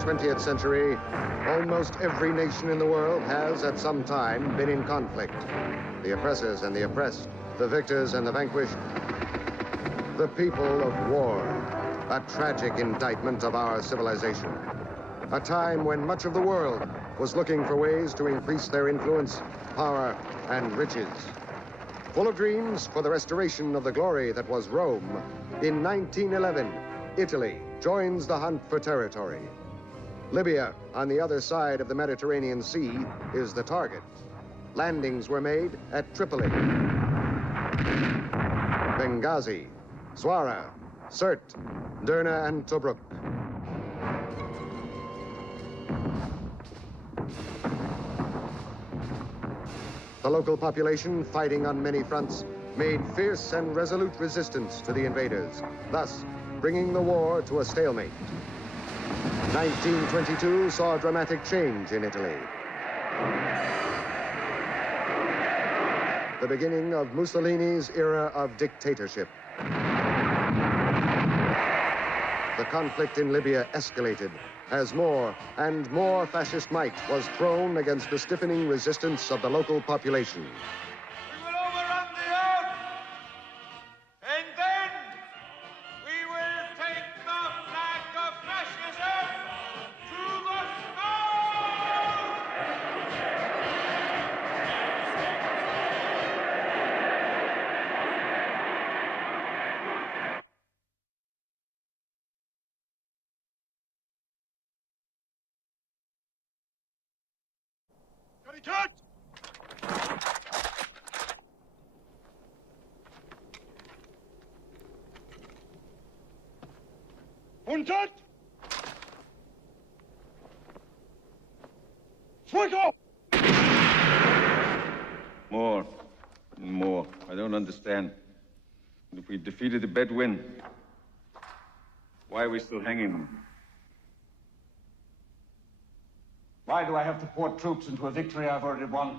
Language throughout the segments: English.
20th century, almost every nation in the world has, at some time, been in conflict. The oppressors and the oppressed, the victors and the vanquished, the people of war, a tragic indictment of our civilization. A time when much of the world was looking for ways to increase their influence, power, and riches. Full of dreams for the restoration of the glory that was Rome, in 1911, Italy joins the hunt for territory. Libya, on the other side of the Mediterranean Sea, is the target. Landings were made at Tripoli, Benghazi, Zwara, Sirte, Derna, and Tobruk. The local population, fighting on many fronts, made fierce and resolute resistance to the invaders, thus bringing the war to a stalemate. 1922 saw a dramatic change in Italy. The beginning of Mussolini's era of dictatorship. The conflict in Libya escalated as more and more fascist might was thrown against the stiffening resistance of the local population. We will overrun the earth, and then we will take the flag of fascism to the sky! Cut! Uncut! Fuego! More and more. I don't understand. If we defeated the Bedouin, why are we still hanging them? Why do I have to pour troops into a victory I've already won?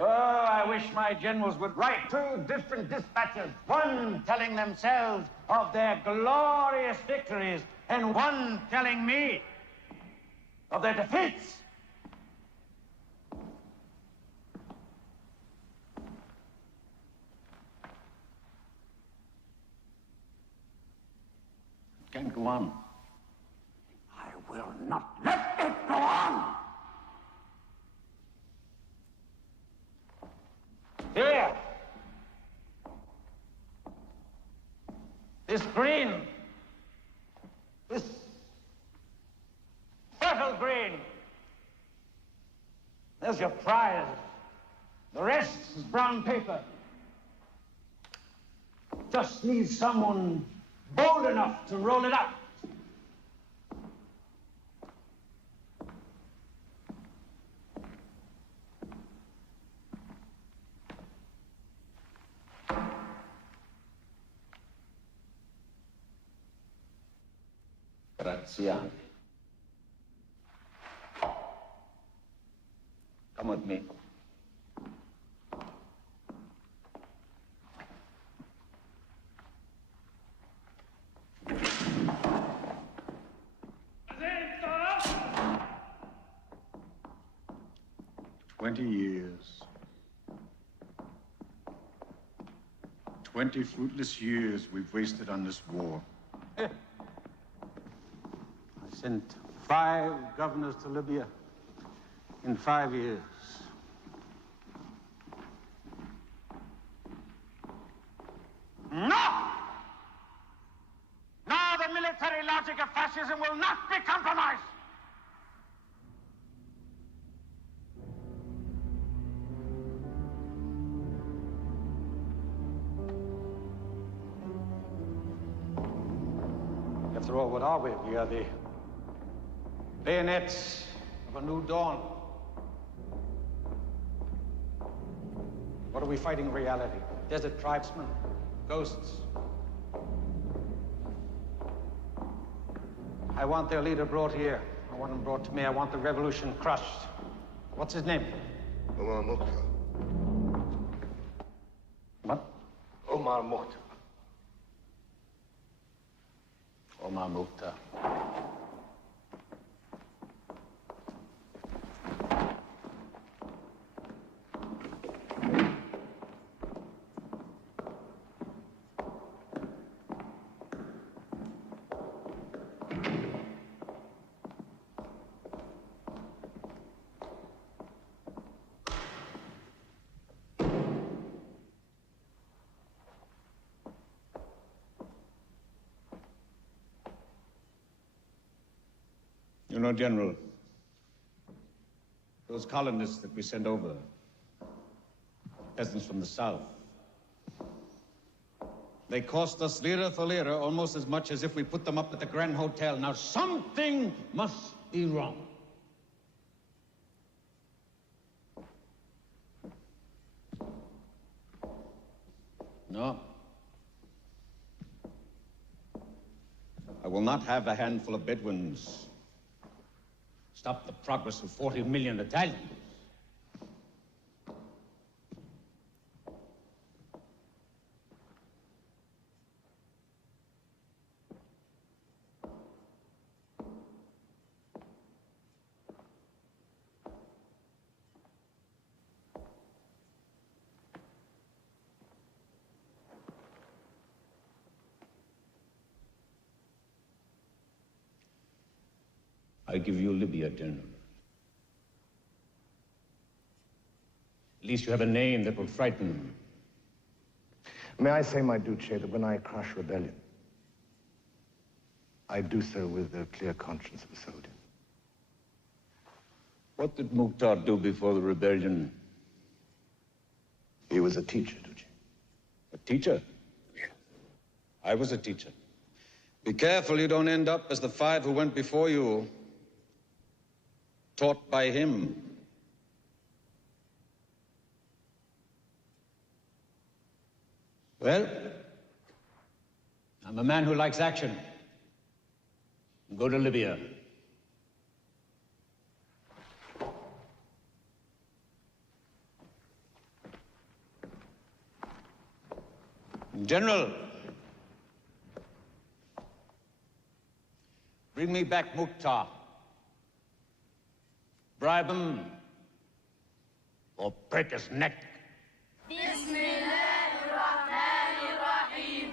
Oh, I wish my generals would write 2 different dispatches, one telling themselves of their glorious victories, and one telling me of their defeats. It can't go on. I will not let it go on! Here! This green, this fertile green, there's your prize. The rest is brown paper. Just needs someone bold enough to roll it up. Grazie. Come with me. Years. 20 fruitless years we've wasted on this war. I sent 5 governors to Libya in 5 years. No! No, the military logic of fascism will not be compromised! After all, what are we? We are the bayonets of a new dawn. What are we fighting in reality? Desert tribesmen? Ghosts? I want their leader brought here. I want him brought to me. I want the revolution crushed. What's his name? Omar Mukhtar. What? Omar Mukhtar. Omar Mukhtar. You know, General, those colonists that we sent over, peasants from the south, they cost us lira for lira almost as much as if we put them up at the Grand Hotel. Now, something must be wrong. No. I will not have a handful of Bedouins stop the progress of 40 million Italians. I give you Libya, General. At least you have a name that will frighten them. May I say, my Duce, that when I crush rebellion, I do so with the clear conscience of a soldier. What did Mukhtar do before the rebellion? He was a teacher, Duce. A teacher? Yes. I was a teacher. Be careful you don't end up as the 5 who went before you, taught by him. Well, I'm a man who likes action. Go to Libya. General, bring me back Mukhtar. Bribe him or break his neck. بسم الله الرحمن الرحيم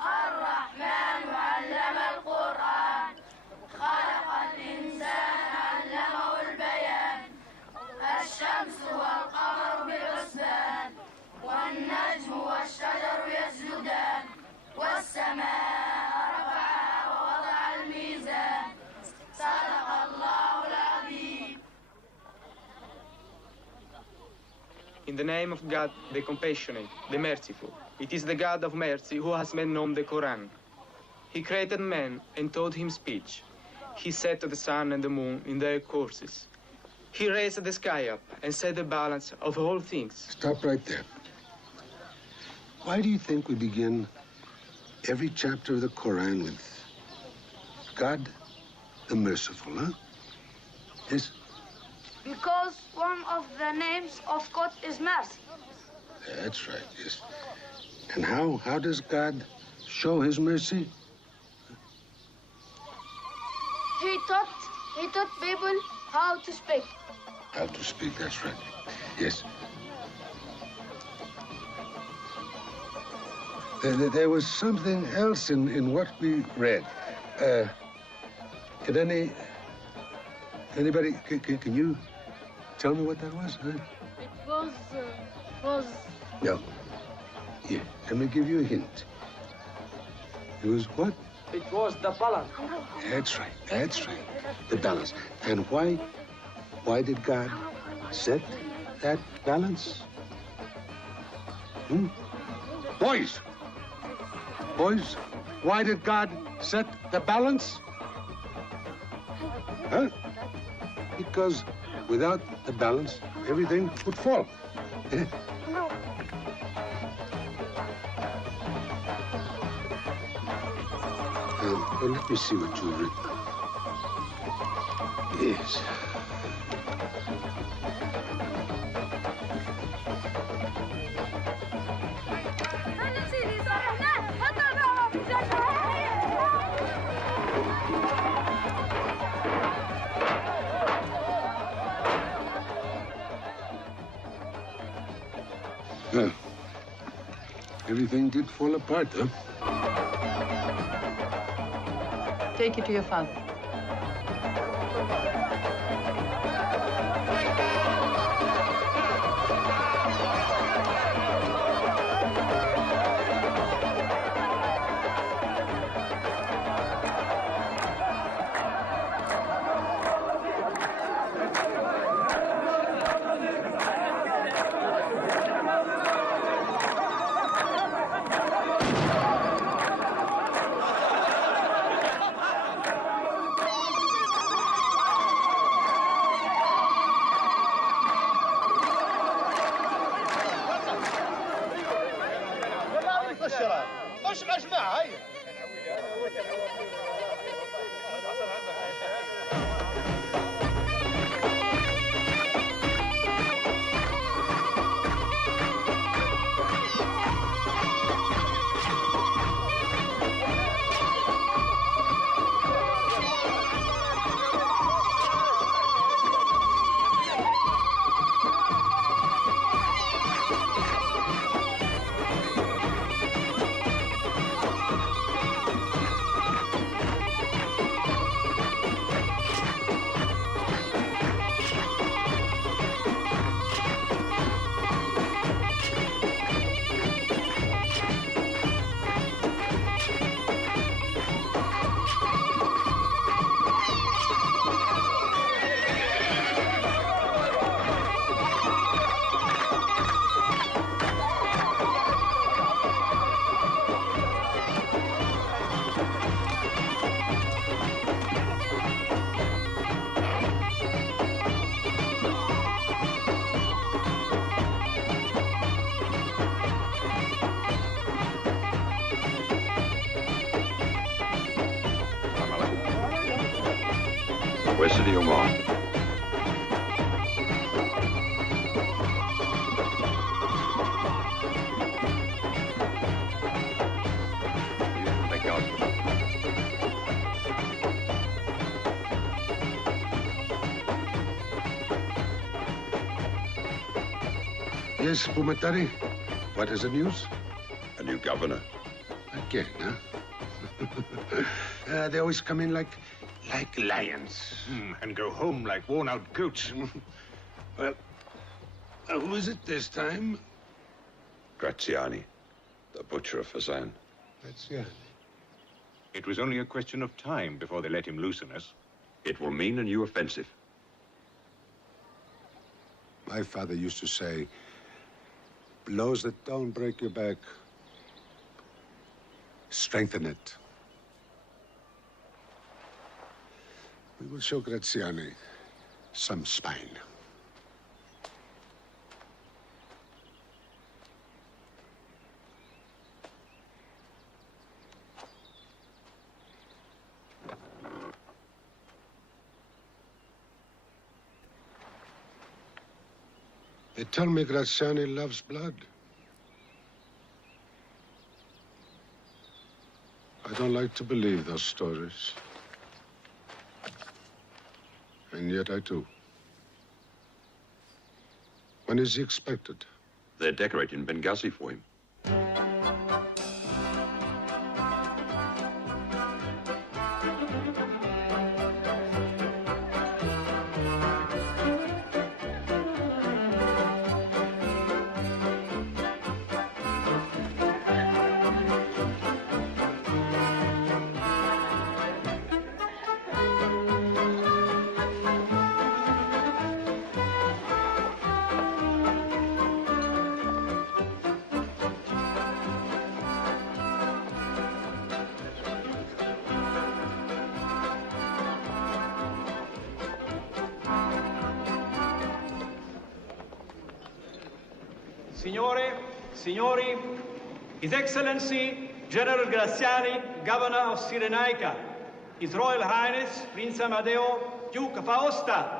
الرحمن علم القرآن خلق الإنسان علمه البيان الشمس والقمر بحسبان والنجم والشجر يسجدان والسماء رفعها ووضع الميزان صدق الله العظيم. In the name of God, the compassionate, the merciful. It is the God of mercy who has made known the Quran. He created man and taught him speech. He set the sun and the moon in their courses. He raised the sky up and set the balance of all things. Stop right there. Why do you think we begin every chapter of the Quran with God the Merciful, huh? Yes? Because one of the names of God is mercy. That's right, yes. And how does God show his mercy? He taught people how to speak. How to speak, that's right. Yes. There was something else in what we read. Can anybody, can you tell me what that was? Huh? It was No. Here, let me give you a hint. It was what? It was the balance. That's right, the balance. And why did God set that balance? Boys, why did God set the balance? Huh? Because without the balance, everything would fall. Well, let me see what you've written. Yes. أنا سيدي صار هنا حتى Well, everything did fall apart, huh? Take it to your father. Where's City Omar? Yes, Pumatari. What is the news? A new governor. Again, huh? They always come in like lions. And go home like worn-out goats. Well, who is it this time? Graziani, the butcher of Fazan. That's yeah. It was only a question of time before they let him loose on us. It will mean a new offensive. My father used to say, blows that don't break your back, strengthen it. We will show Graziani some spine. They tell me Graziani loves blood. I don't like to believe those stories. And yet I do. When is he expected? They're decorating Benghazi for him. Signori, His Excellency General Graziani, Governor of Cyrenaica, His Royal Highness Prince Amadeo, Duke of Aosta.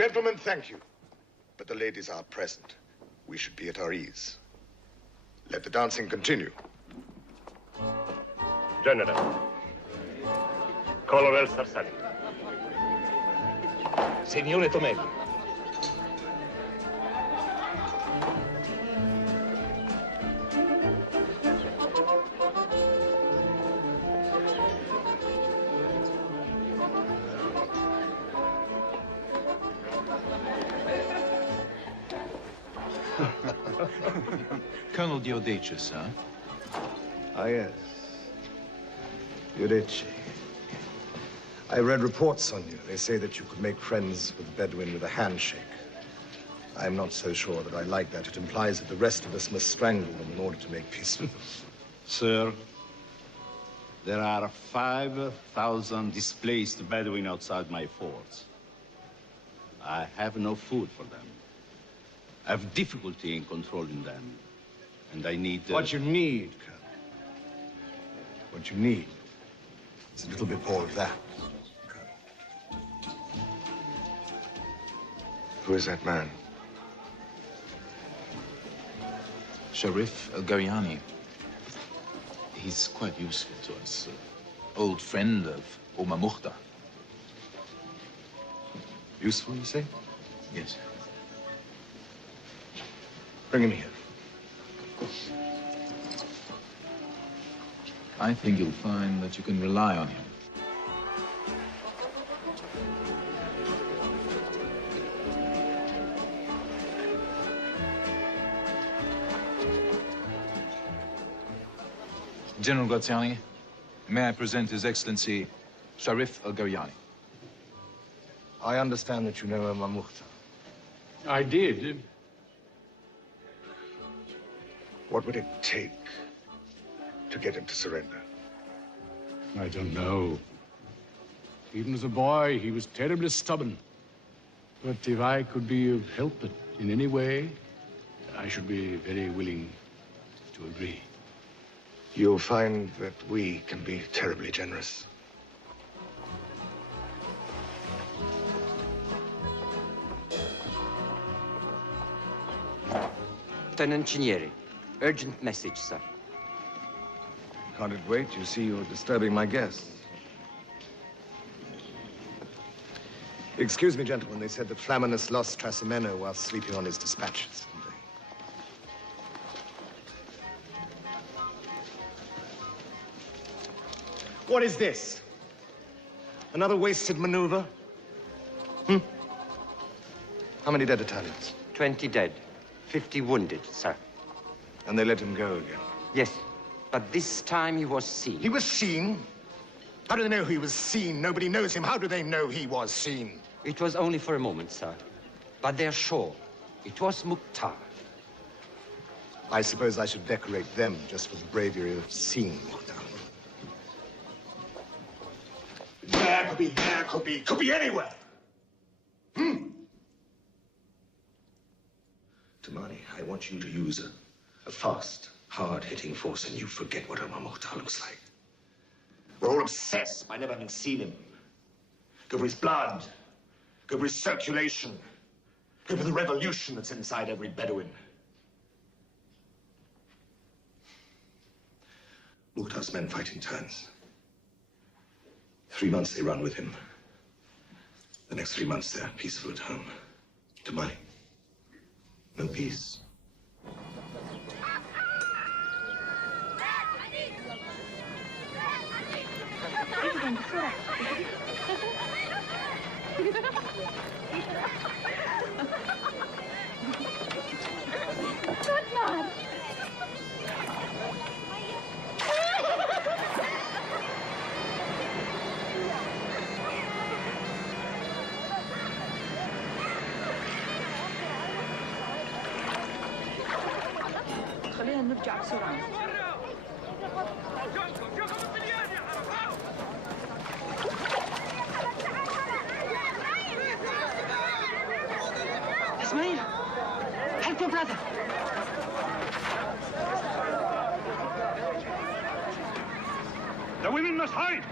Gentlemen, thank you. But the ladies are present. We should be at our ease. Let the dancing continue. General. Colonel Sarsani. Signore Tomelli. Colonel Diodatius, huh? Ah, yes. Giudice. I read reports on you. They say that you could make friends with the Bedouin with a handshake. I'm not so sure that I like that. It implies that the rest of us must strangle them in order to make peace with them. Sir, there are 5,000 displaced Bedouin outside my forts. I have no food for them. I have difficulty in controlling them. And I need... What you need, Colonel, what you need is a little bit more of that, Colonel. Who is that man? Sharif Al-Garyani. He's quite useful to us. Old friend of Omar Mukhtar. Useful, you say? Yes. Bring him here. I think you'll find that you can rely on him. General Graziani, may I present His Excellency Sharif Al-Garyani. I understand that you know Omar Mukhtar. I did. What would it take to get him to surrender? I don't know. Even as a boy, he was terribly stubborn. But if I could be of help in any way, I should be very willing to agree. You'll find that we can be terribly generous. Lieutenant Cinieri, urgent message, sir. Can't it wait? You see, you're disturbing my guests. Excuse me, gentlemen. They said that Flaminius lost Trasimeno while sleeping on his dispatches. What is this? Another wasted maneuver? How many dead Italians? 20 dead, 50 wounded, sir. And they let him go again? Yes, but this time he was seen. He was seen? How do they know he was seen? Nobody knows him. How do they know he was seen? It was only for a moment, sir. But they're sure it was Mukhtar. I suppose I should decorate them just for the bravery of seeing Mukhtar. There could be anywhere. Tamani, I want you to use a fast, hard-hitting force, and you forget what Omar Mukhtar looks like. We're all obsessed by never having seen him. Go for his blood. Go for his circulation. Go for the revolution that's inside every Bedouin. Mukhtar's men fight in turns. 3 months they run with him. The next 3 months they're peaceful at home. Tamani, no peace. خلينا نرجع بسرعة. Ismail, help your brother. The women must hide!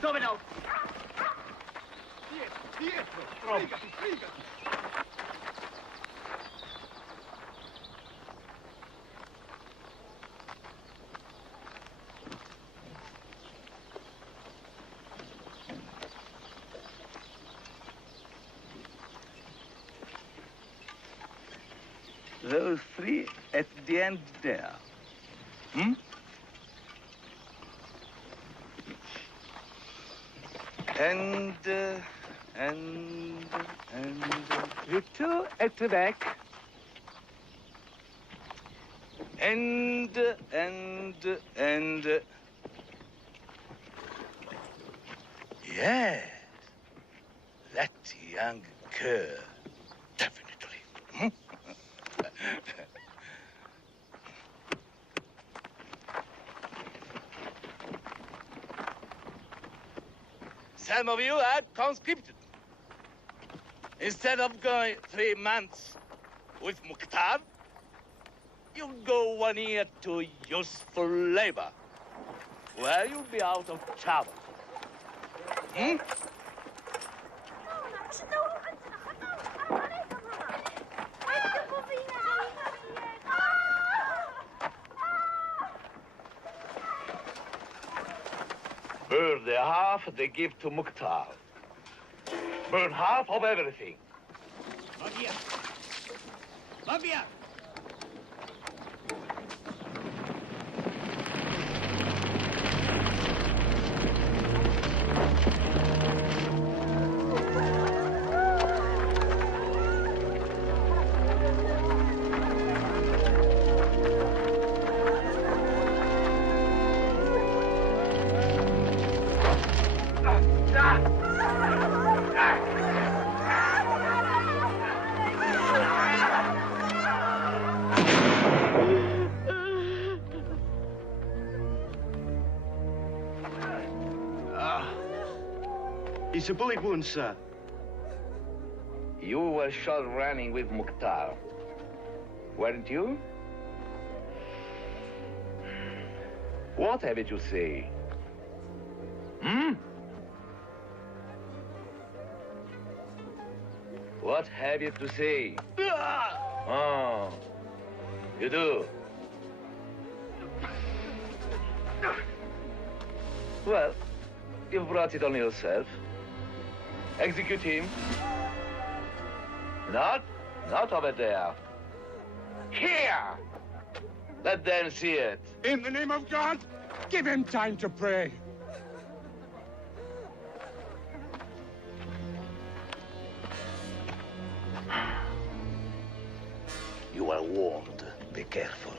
Dove no? Dietro! Sbrigati, sbrigati! Those three at the end there. Hmm? And you two at the back. And yes, that young girl, definitely. Hmm? Some of you are conscripted. Instead of going 3 months with Mukhtar, you go 1 year to useful labor, where you'll be out of trouble. Hmm? Burn the half they give to Mukhtar. Burn half of everything. Mafia! Mafia! It's a bullet wound, sir. You were shot running with Mukhtar, weren't you? What have you to say? Hmm? What have you to say? Oh, you do? Well, you've brought it on yourself. Execute him. Not over there. Here! Let them see it. In the name of God, give him time to pray. You are warned. Be careful.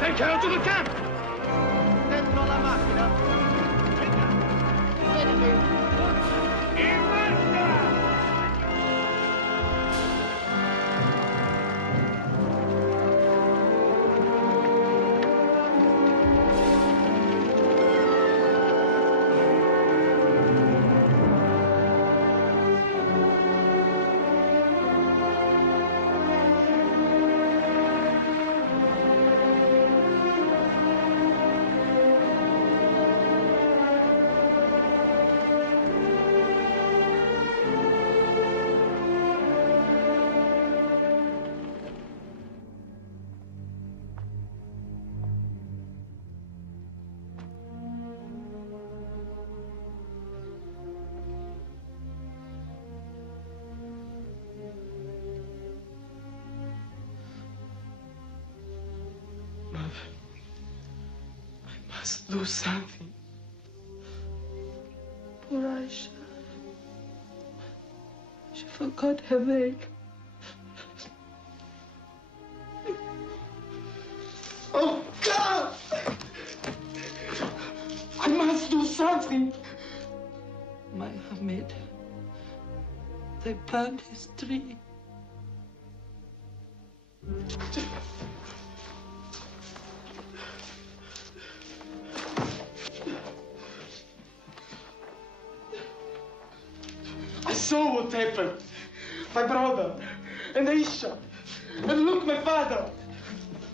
Take her to the camp! Dentro la macchina! In marcia! must do something. Poor Aisha. She forgot her veil. Oh, God! I must do something. My Hamid, they burned his tree. I saw what happened. My brother and Aisha. And look, my father.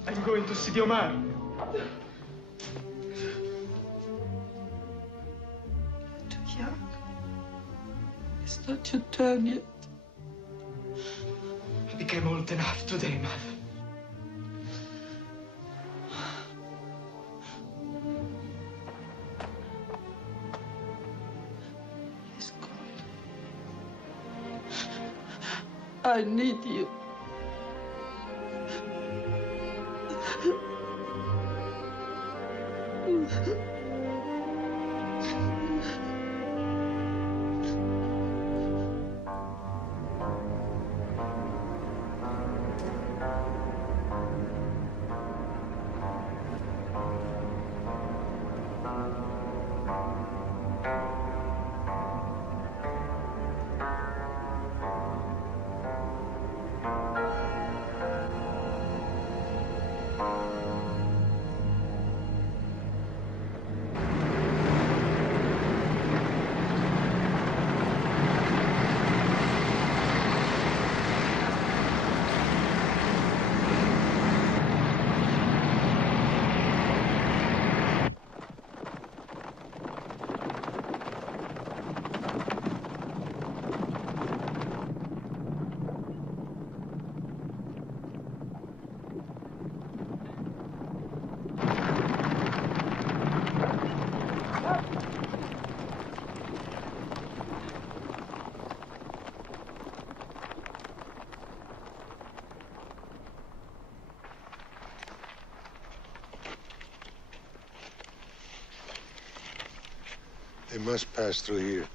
I'm going to see Omar. You're too young. It's not your turn yet. I became old enough today, Mother. He's gone. I need you. They must pass through here.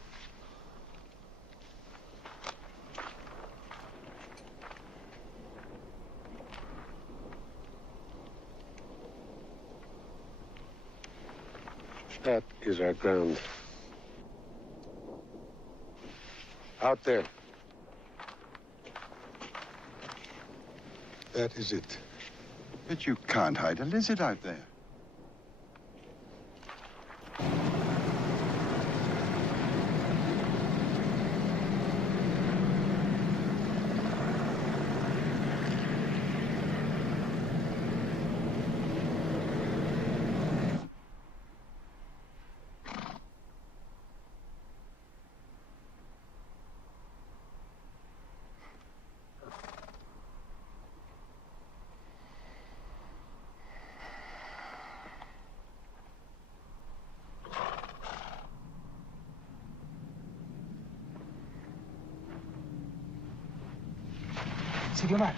That is our ground. Out there. That is it. But you can't hide a lizard out there. Signor Omar.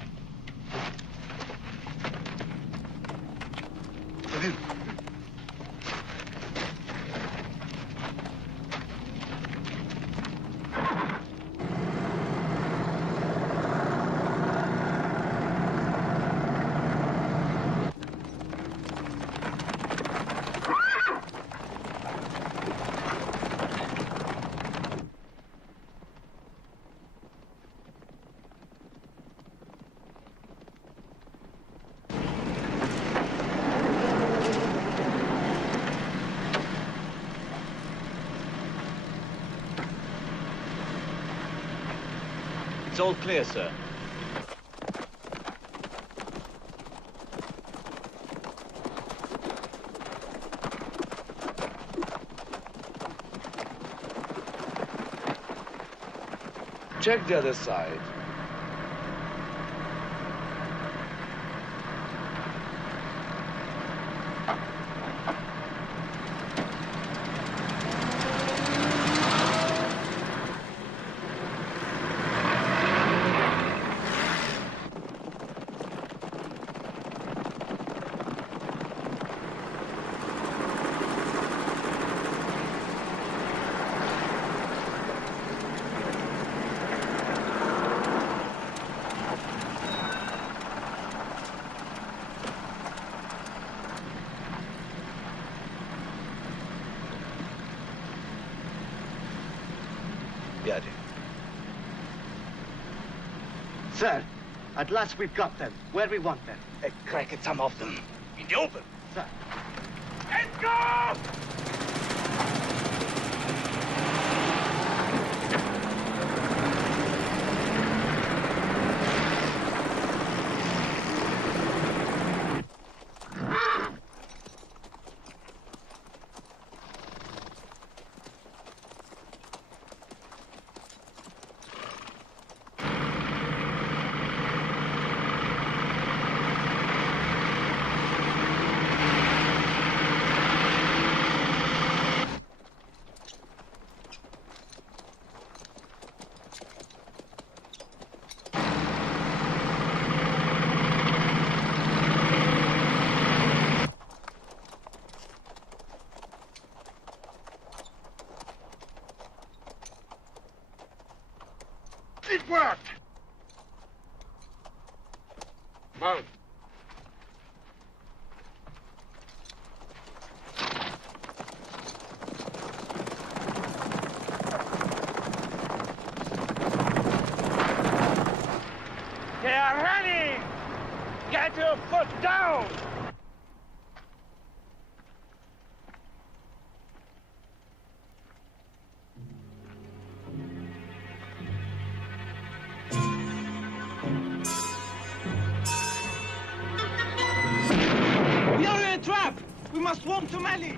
It's all clear, sir. Check the other side. Sir, at last we've got them where we want them. Crack at some of them in the open. Sir. Let's go! It worked! Mount. They are running! Get your foot down! We are in a trap! We must swarm to Mali!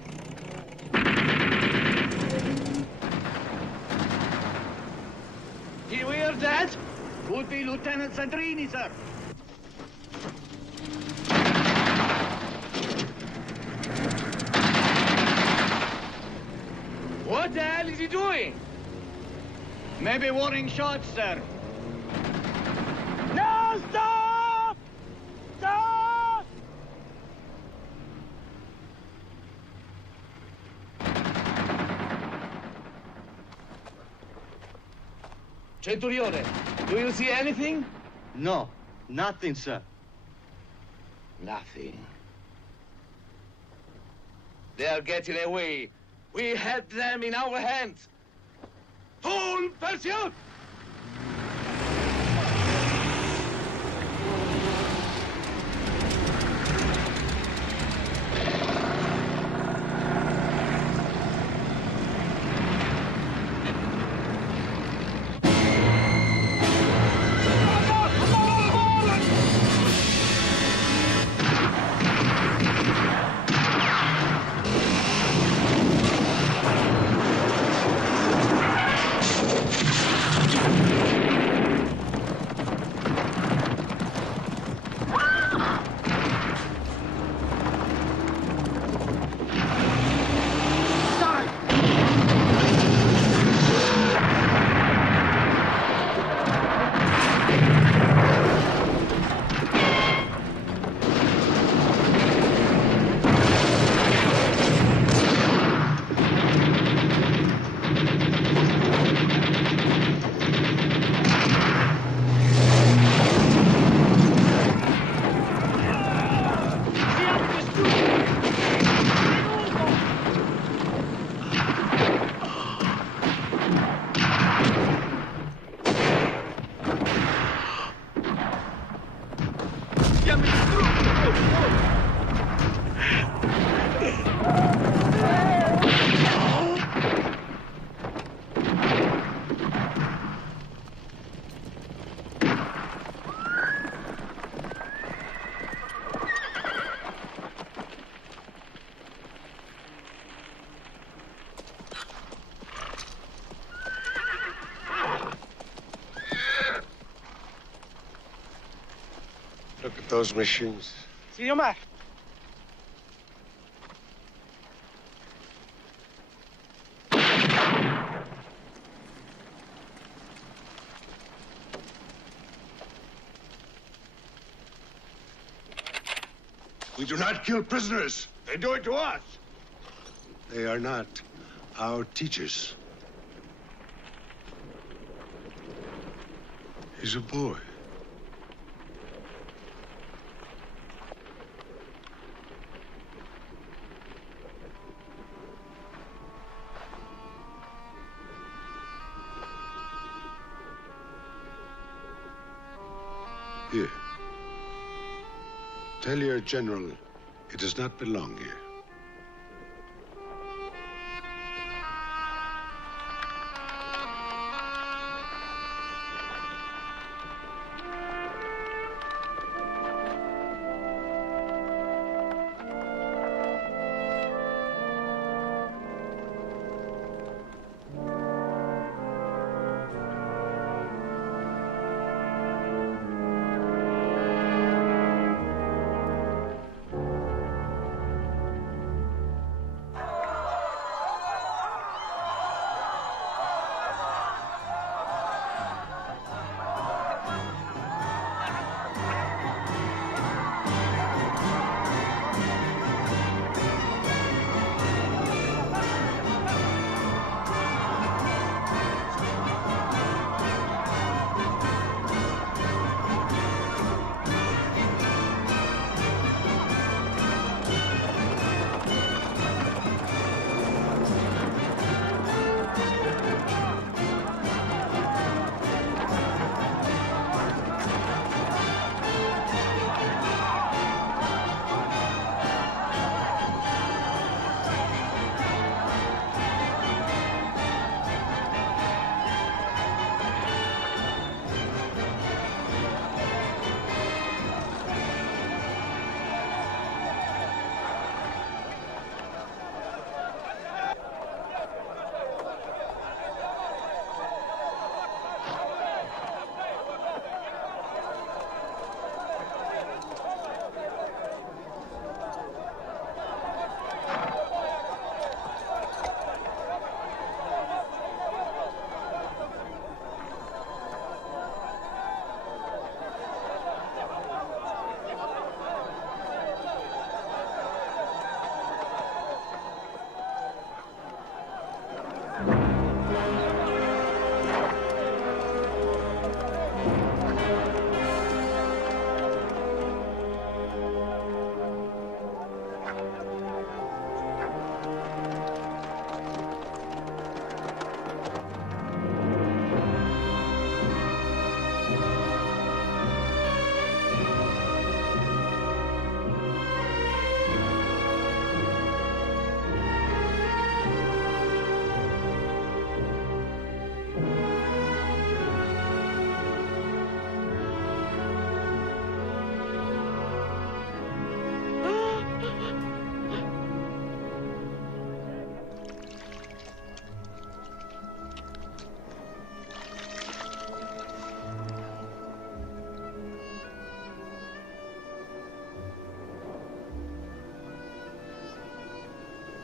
Did we hear that? Would be Lieutenant Sandrini, sir. What the hell is he doing? Maybe warning shots, sir. No, stop! Stop! Centurione, do you see anything? No, nothing, sir. Nothing. They are getting away. We had them in our hands. Full pursuit! Look at those machines. Signor Mar. We do not kill prisoners. They do it to us. They are not our teachers. He's a boy. Here. Tell your general it does not belong here.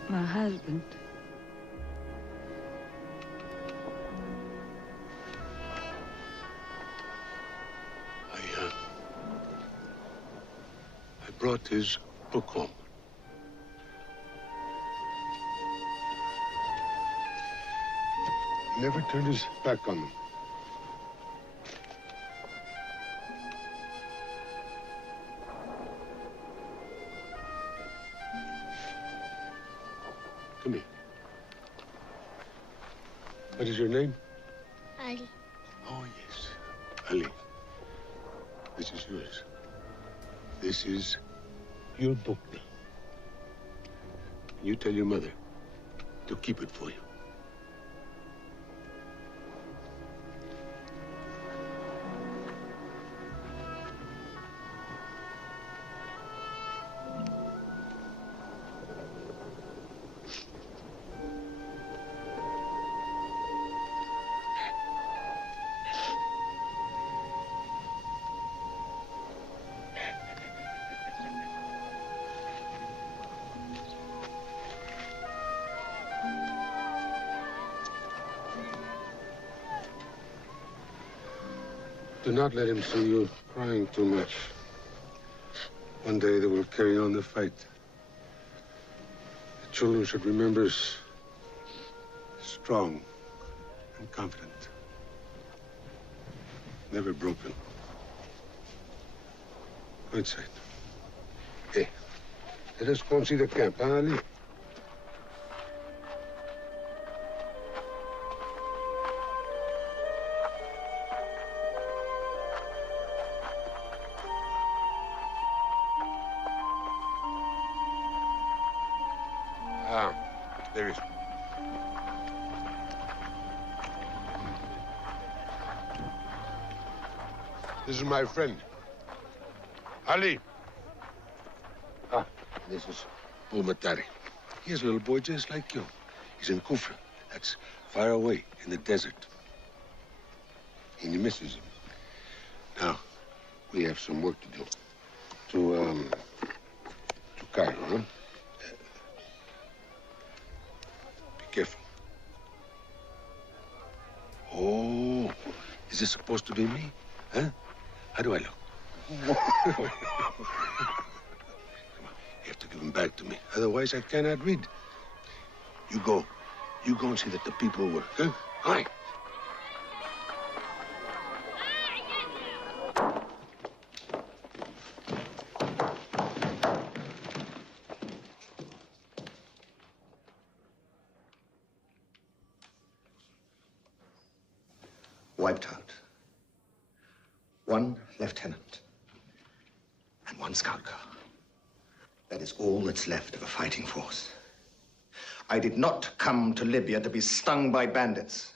My husband. I brought his book home. He never turned his back on them. Come here. What is your name? Ali. Oh, yes. Ali. This is yours. This is your book now. You tell your mother to keep it for you. Do not let him see you crying too much. One day they will carry on the fight. The children should remember us strong and confident. Never broken. Go inside. Hey, let us go and see the camp, huh, Ali? There is. This is my friend, Ali. Ah, this is Bulmatari. He is a little boy just like you. He's in Kufra. That's far away in the desert. And he misses him. Now, we have some work to do. To Cairo, huh? Be careful. Oh, is this supposed to be me? Huh? How do I look? Come on. You have to give him back to me. Otherwise, I cannot read. You go. You go and see that the people work, huh? All right. Wiped out. One lieutenant and one scout car. That is all that's left of a fighting force. I did not come to Libya to be stung by bandits.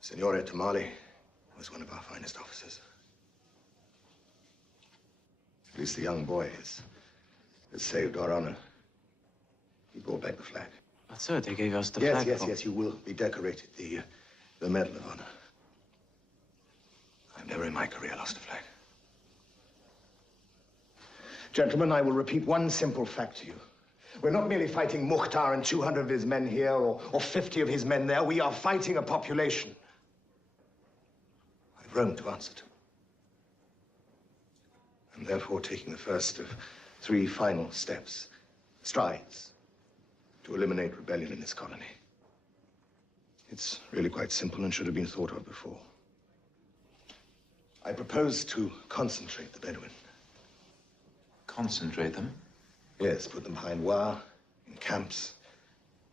Signore Tamale was one of our finest officers. At least the young boy has saved our honor. He brought back the flag. But sir, they gave us the Yes, flag. yes, you will be decorated. The Medal of Honor. I've never in my career lost a flag. Gentlemen, I will repeat one simple fact to you. We're not merely fighting Mukhtar and 200 of his men here or 50 of his men there. We are fighting a population. I've Rome to answer to. I'm therefore taking the first of 3 final steps, strides, to eliminate rebellion in this colony. It's really quite simple and should have been thought of before. I propose to concentrate the Bedouin. Concentrate them? Yes, put them behind wire, in camps,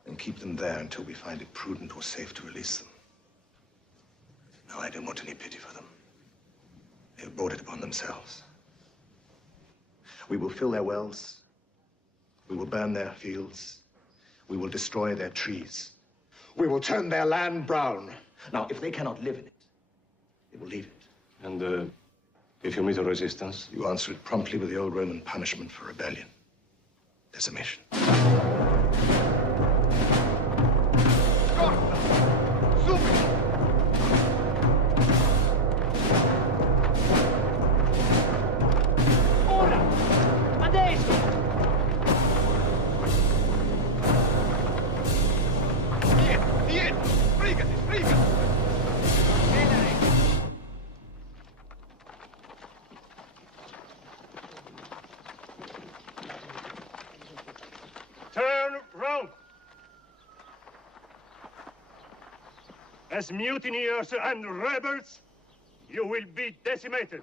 and keep them there until we find it prudent or safe to release them. No, I don't want any pity for them. They've brought it upon themselves. We will fill their wells. We will burn their fields. We will destroy their trees. We will turn their land brown. Now, if they cannot live in it, they will leave it. And if you meet a resistance? You answer it promptly with the old Roman punishment for rebellion. Decimation. Turn round. As mutineers and rebels, you will be decimated.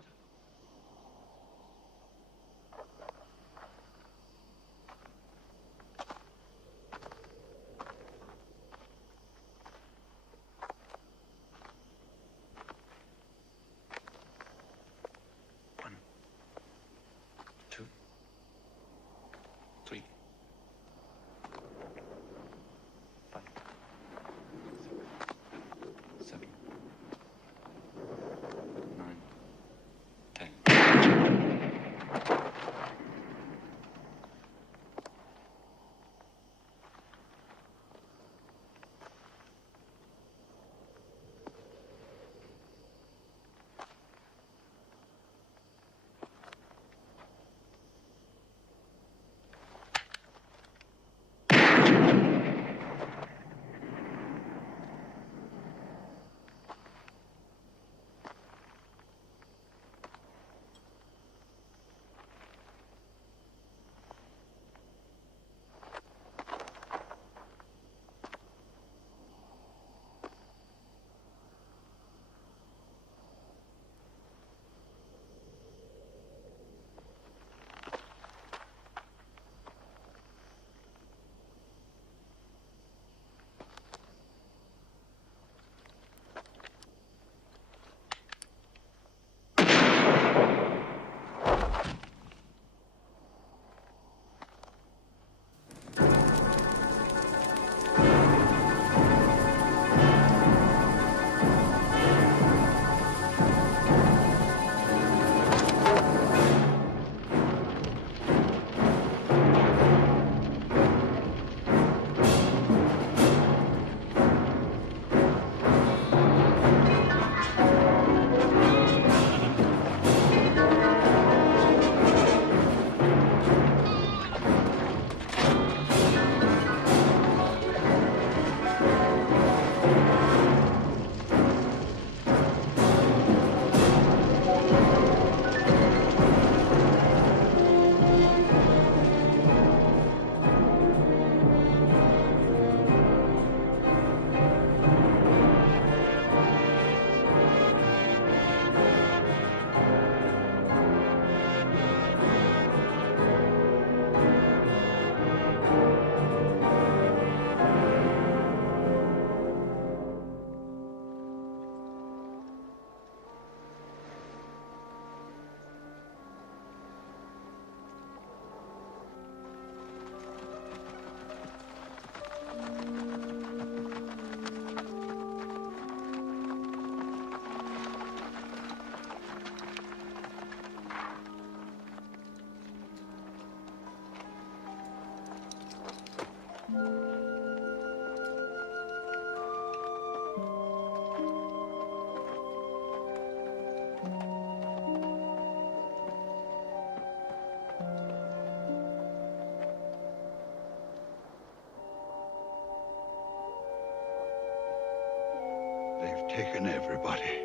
taken everybody.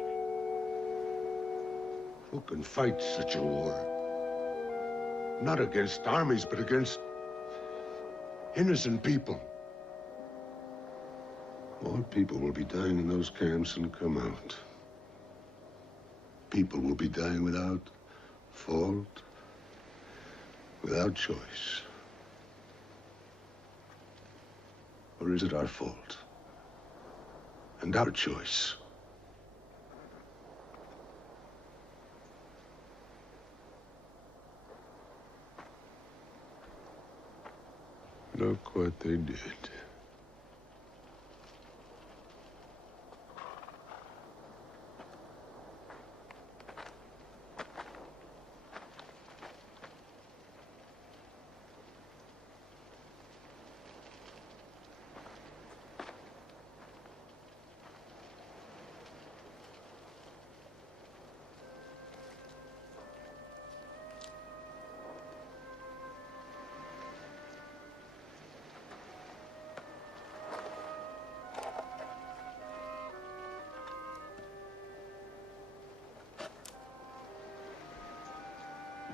Who can fight such a war? Not against armies, but against innocent people. More people will be dying in those camps than come out. People will be dying without fault, without choice. Or is it our fault and our choice? Look what they did.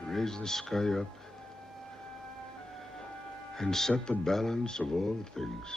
Raise the sky up and set the balance of all things.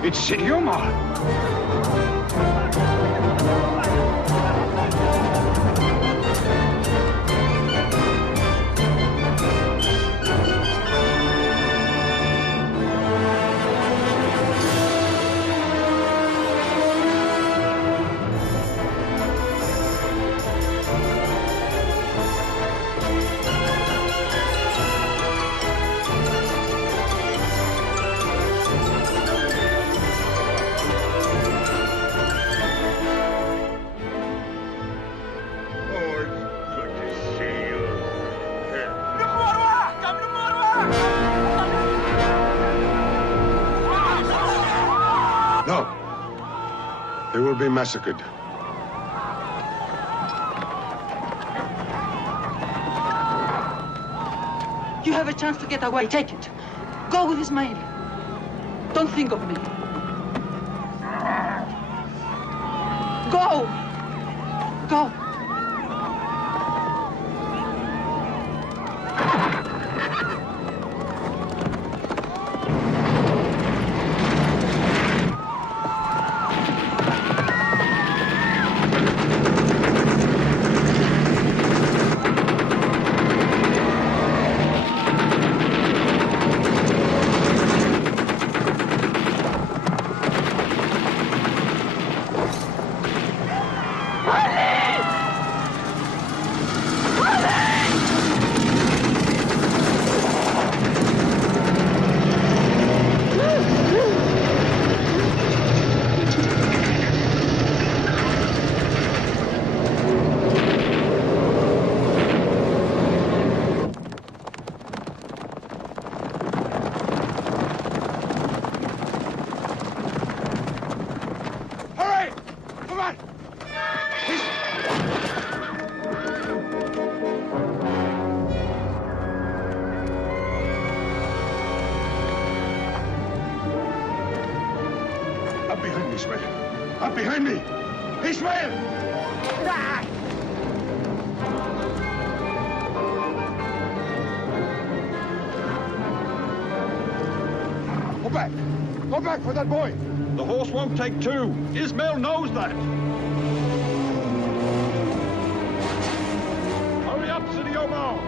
It's City Omar. No. They will be massacred. You have a chance to get away. Take it. Go with Ismail. Don't think of me. Go! Go! Ali! Up behind me, Ishmael. Up behind me! Ishmael! Go back! Go back for that boy! The horse won't take two. Ismail knows that. Hurry up, Sidi Omar.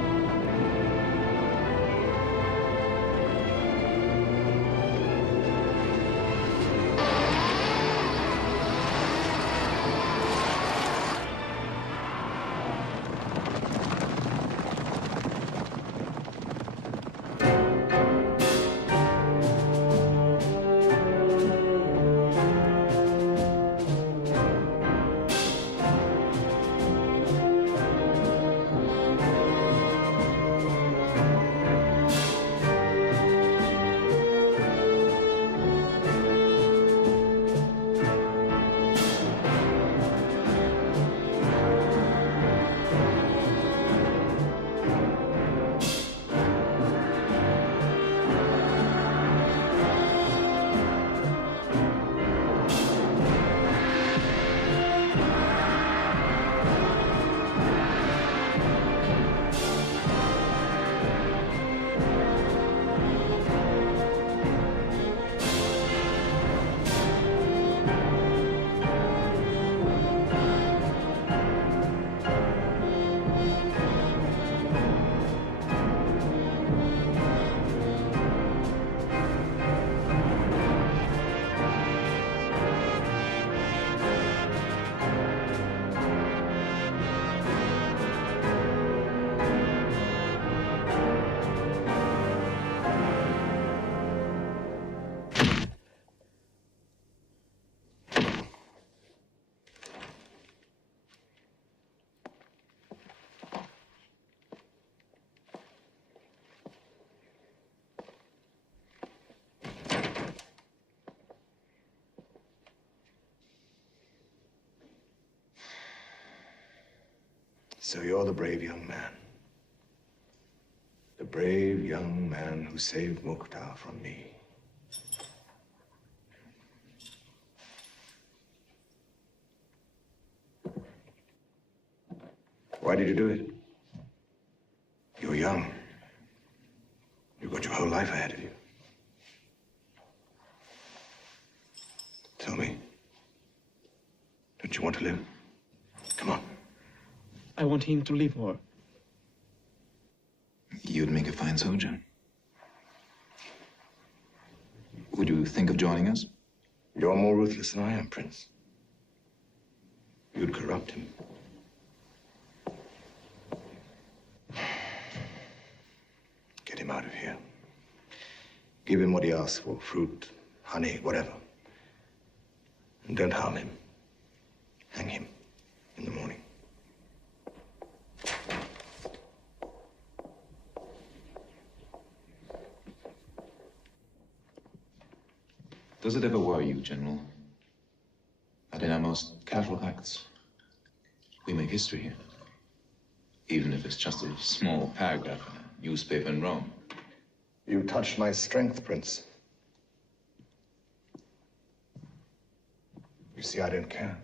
So you're the brave young man. The brave young man who saved Mukhtar from me. Why did you do it? You're young. You've got your whole life ahead of you. Tell me. Don't you want to live? Come on. I want him to live more. You'd make a fine soldier. Would you think of joining us? You're more ruthless than I am, Prince. You'd corrupt him. Get him out of here. Give him what he asks for, fruit, honey, whatever. And don't harm him. Hang him in the morning. Does it ever worry you, General, that in our most casual acts, we make history here? Even if it's just a small paragraph in a newspaper in Rome. You touched my strength, Prince. You see, I don't care.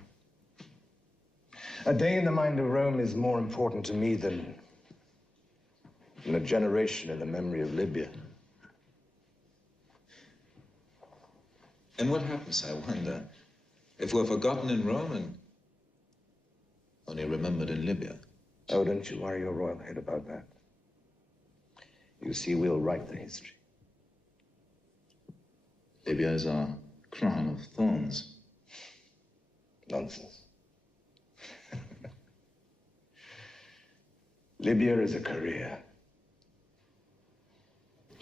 A day in the mind of Rome is more important to me than a generation in the memory of Libya. And what happens, I wonder, if we're forgotten in Rome and only remembered in Libya? Oh, don't you worry your royal head about that. You see, we'll write the history. Libya is our crown of thorns. Nonsense. Libya is a career.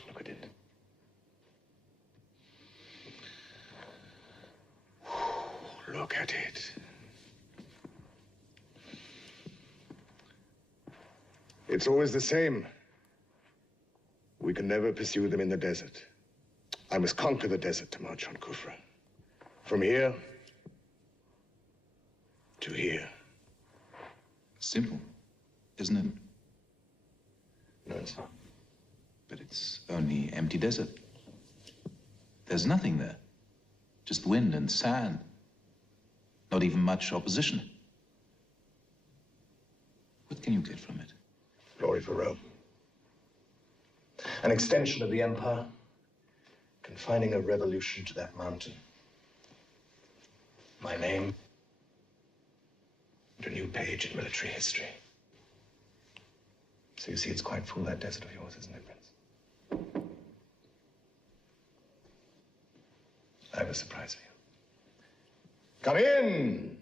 Look at it. Look at it. It's always the same. We can never pursue them in the desert. I must conquer the desert to march on Kufra. From here to here. Simple, isn't it? No, it's not. But it's only empty desert. There's nothing there. Just wind and sand. Not even much opposition. What can you get from it? Glory for Rome. An extension of the empire, confining a revolution to that mountain. My name, and a new page in military history. So you see, it's quite full, that desert of yours, isn't it, Prince? I have a surprise for you. Come in!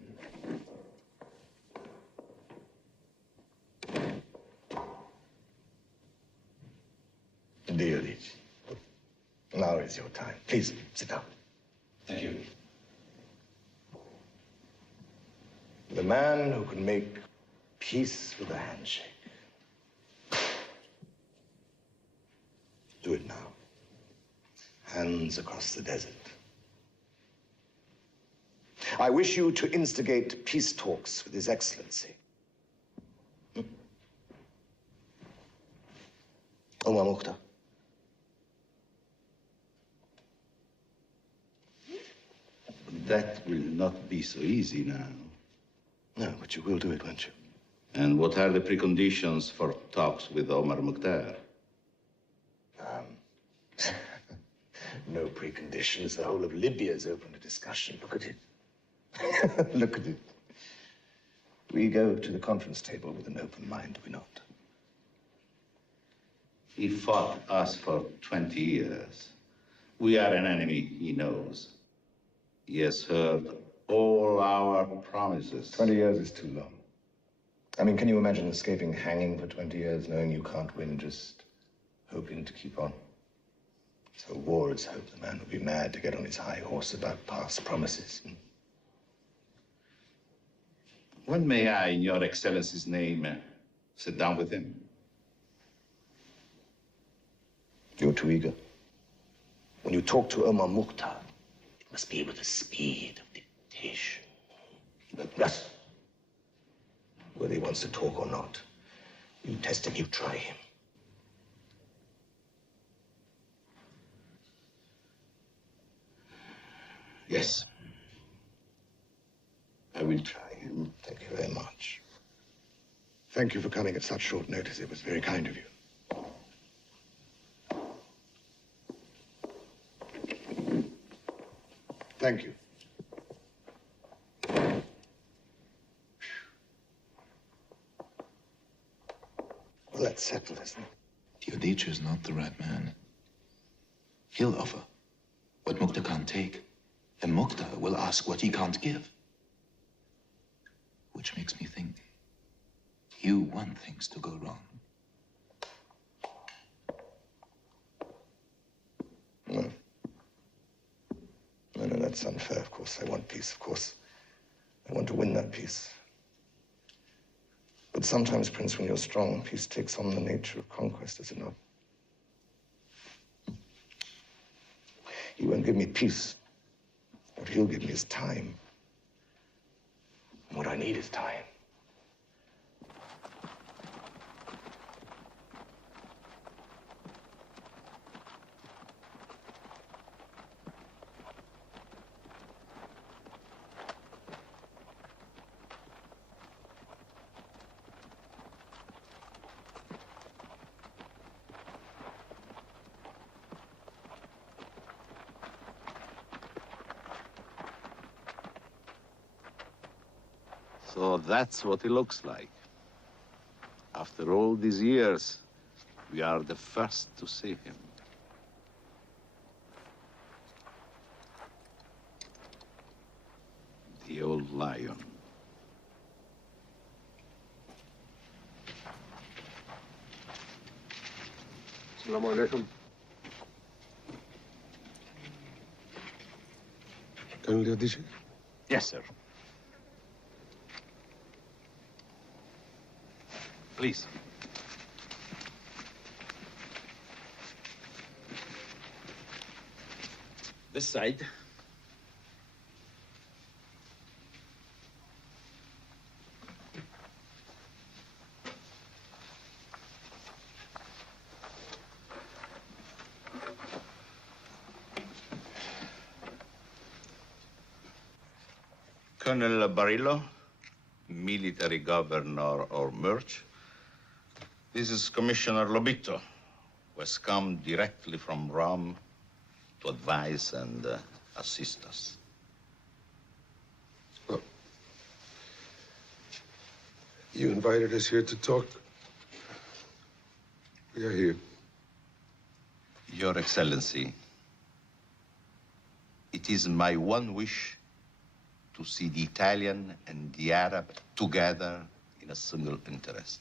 Dear Liege, now is your time. Please, sit down. Thank you. The man who can make peace with a handshake. Do it now. Hands across the desert. I wish you to instigate peace talks with His Excellency. Omar Mukhtar. That will not be so easy now. No, but you will do it, won't you? And what are the preconditions for talks with Omar Mukhtar? No preconditions. The whole of Libya is open to discussion. Look at it. Look at it. We go to the conference table with an open mind, do we not? He fought us for 20 years. We are an enemy, he knows. He has heard all our promises. 20 years is too long. I mean, can you imagine escaping hanging for 20 years, knowing you can't win, just hoping to keep on? So Ward's hope the man would be mad to get on his high horse about past promises. When may I, in your Excellency's name, sit down with him? You're too eager. When you talk to Omar Mukhtar, it must be with the speed of dictation. Yes. Whether he wants to talk or not, you test him, you try him. Yes. I will try him. Thank you very much. Thank you for coming at such short notice. It was very kind of you. Thank you. Well, that's settled, isn't it? Teodich is not the right man. He'll offer what Mukhtar can't take, and Mukhtar will ask what he can't give. Which makes me think you want things to go wrong. No. No, that's unfair, of course. I want peace, of course. I want to win that peace. But sometimes, Prince, when you're strong, peace takes on the nature of conquest, does it not? He won't give me peace. What he'll give me is time. And what I need is time. So that's what he looks like. After all these years, we are the first to see him. The old lion. Assalamu alaikum. Colonel Teodich? Yes, sir. Please. This side. Colonel Barillo, military governor or Merch. This is Commissioner Lobito, who has come directly from Rome to advise and assist us. Well, you invited us here to talk. We are here. Your Excellency, it is my one wish to see the Italian and the Arab together in a single interest.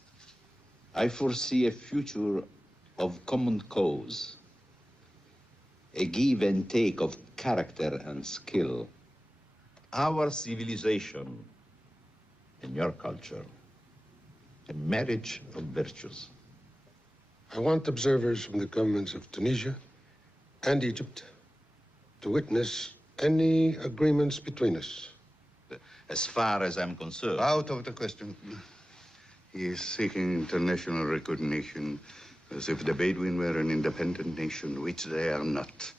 I foresee a future of common cause, a give and take of character and skill. Our civilization and your culture, a marriage of virtues. I want observers from the governments of Tunisia and Egypt to witness any agreements between us. As far as I'm concerned. Out of the question. He is seeking international recognition as if the Bedouin were an independent nation, which they are not.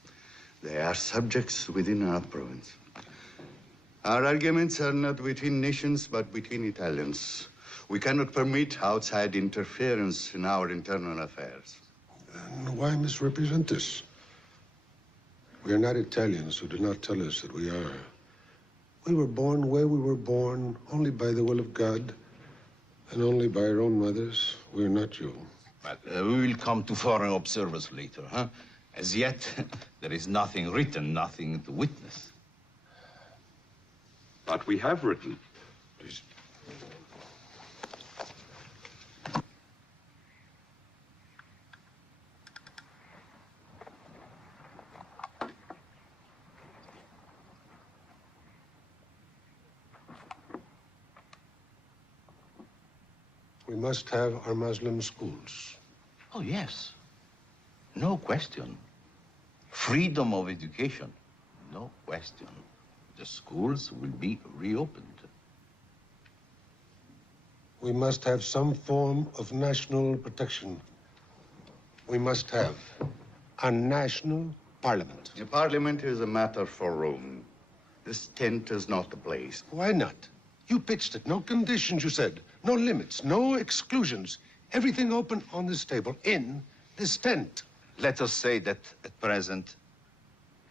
They are subjects within our province. Our arguments are not between nations, but between Italians. We cannot permit outside interference in our internal affairs. And why misrepresent us? We are not Italians, so do not tell us that we are. We were born where we were born, only by the will of God, and only by our own mothers. We're not you. But we will come to foreign observers later, huh? As yet, there is nothing written, nothing to witness. But we have written. Please. We must have our Muslim schools. Oh, yes. No question. Freedom of education. No question. The schools will be reopened. We must have some form of national protection. We must have a national parliament. The parliament is a matter for Rome. This tent is not the place. Why not? You pitched it. No conditions, you said. No limits, no exclusions. Everything open on this table, in this tent. Let us say that at present,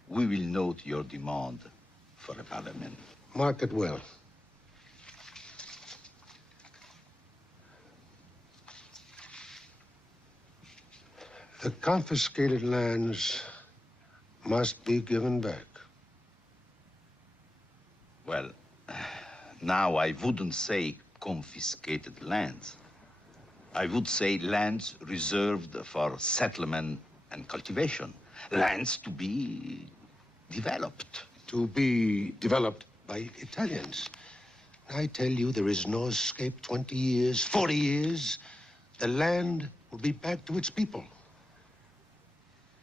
we will note your demand for a parliament. Mark it well. The confiscated lands must be given back. Well, now I wouldn't say confiscated lands. I would say lands reserved for settlement and cultivation. Lands to be developed. To be developed by Italians. I tell you, there is no escape. 20 years, 40 years, the land will be back to its people.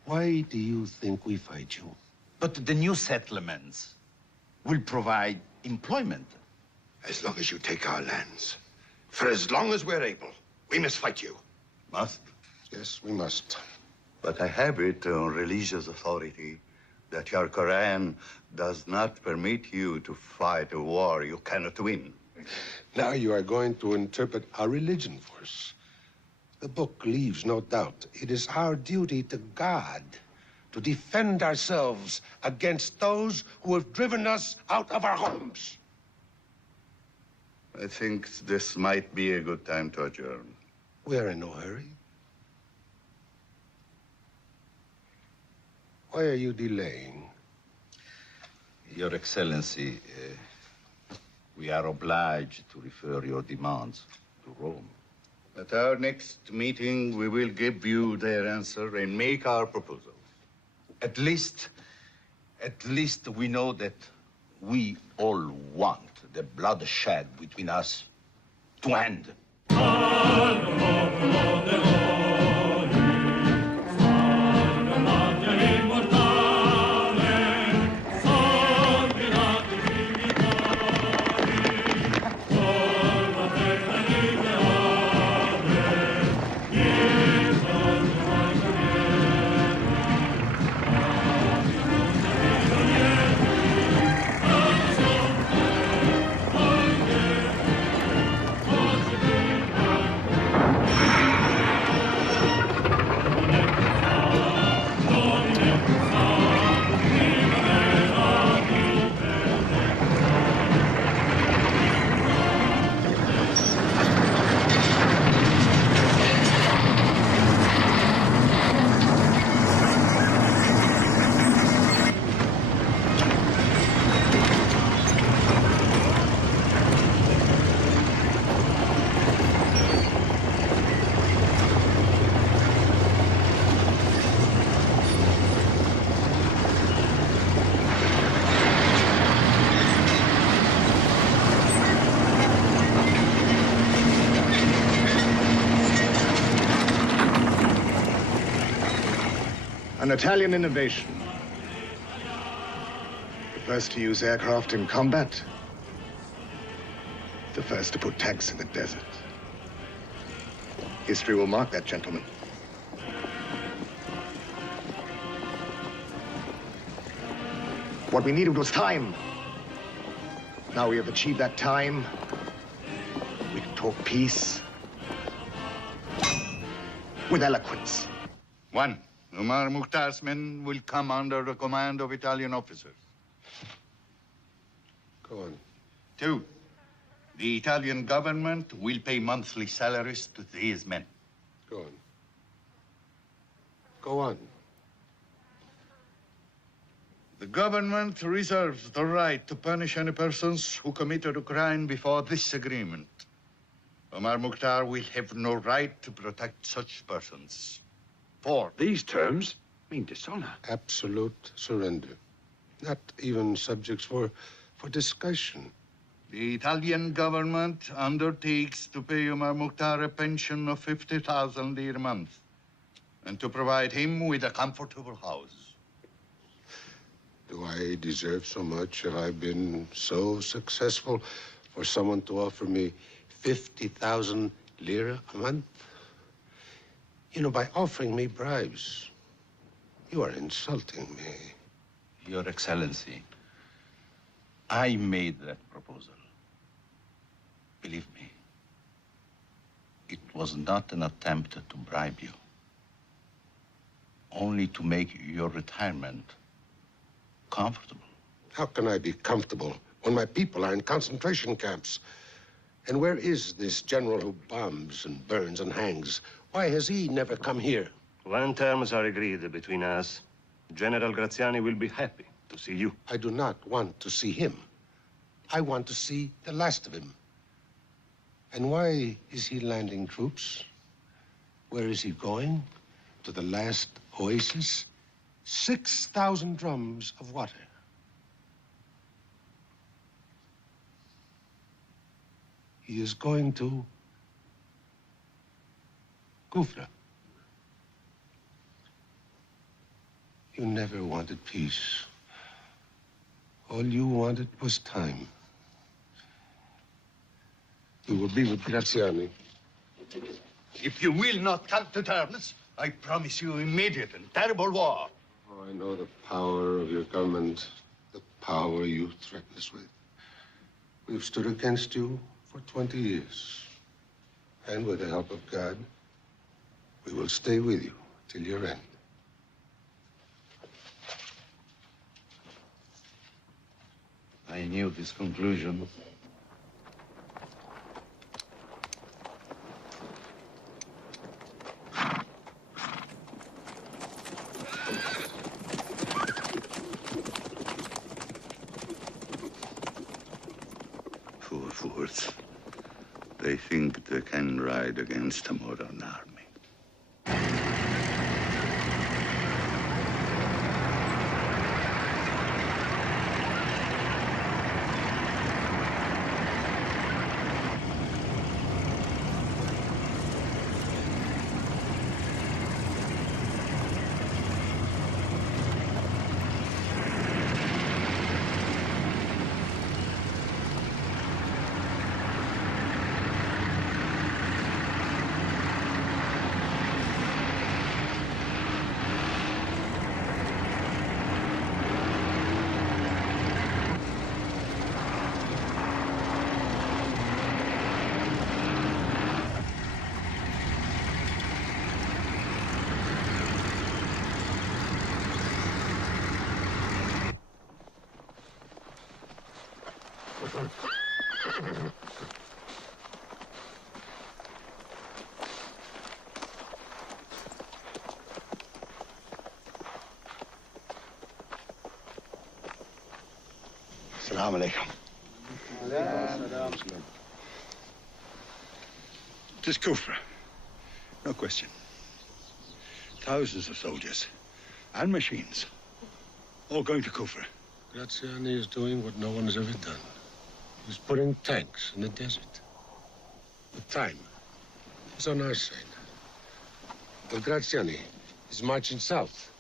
Why do you think we fight you? But the new settlements will provide employment. As long as you take our lands, for as long as we're able, we must fight you. Must? Yes, we must. But I have it on religious authority that your Quran does not permit you to fight a war you cannot win. Now you are going to interpret our religion for us. The book leaves no doubt. It is our duty to God to defend ourselves against those who have driven us out of our homes. I think this might be a good time to adjourn. We are in no hurry. Why are you delaying? Your Excellency, we are obliged to refer your demands to Rome. At our next meeting, we will give you their answer and make our proposal. At least we know that we all want the bloodshed between us to end. An Italian innovation. The first to use aircraft in combat. The first to put tanks in the desert. History will mark that, gentlemen. What we needed was time. Now we have achieved that time. We can talk peace with eloquence. One, Omar Mukhtar's men will come under the command of Italian officers. Go on. Two, the Italian government will pay monthly salaries to these men. Go on. Go on. The government reserves the right to punish any persons who committed a crime before this agreement. Omar Mukhtar will have no right to protect such persons. Four. These terms mean dishonor. Absolute surrender. Not even subjects for discussion. The Italian government undertakes to pay Omar Mukhtar a pension of 50,000 lire a month and to provide him with a comfortable house. Do I deserve so much? Have I been so successful for someone to offer me 50,000 lira a month? You know, by offering me bribes, you are insulting me. Your Excellency, I made that proposal. Believe me, it was not an attempt to bribe you, only to make your retirement comfortable. How can I be comfortable when my people are in concentration camps? And where is this general who bombs and burns and hangs? Why has he never come here? When terms are agreed between us, General Graziani will be happy to see you. I do not want to see him. I want to see the last of him. And why is he landing troops? Where is he going? To the last oasis? 6,000 drums of water. He is going to Kufra. You never wanted peace. All you wanted was time. You will be with Graziani. If you will not come to terms, I promise you immediate and terrible war. Oh, I know the power of your government, the power you threaten us with. We've stood against you for 20 years. And with the help of God, we will stay with you till your end. I knew this conclusion. Poor fools. They think they can ride against a modern army. Assalamu alaikum. It is Kufra. No question. Thousands of soldiers and machines all going to Kufra. Graziani is doing what no one has ever done. He's putting tanks in the desert. The time is on our side. But Graziani is marching south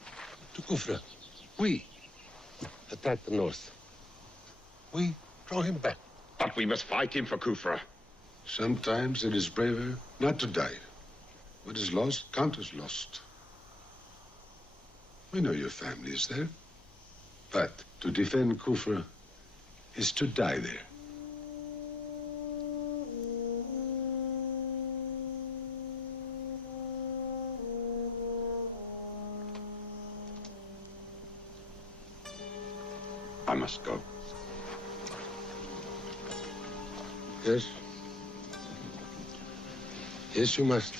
to Kufra. We attack the north. We draw him back. But we must fight him for Kufra. Sometimes it is braver not to die. What is lost, count as lost. We know your family is there. But to defend Kufra is to die there. I must go. Yes? Yes, you must.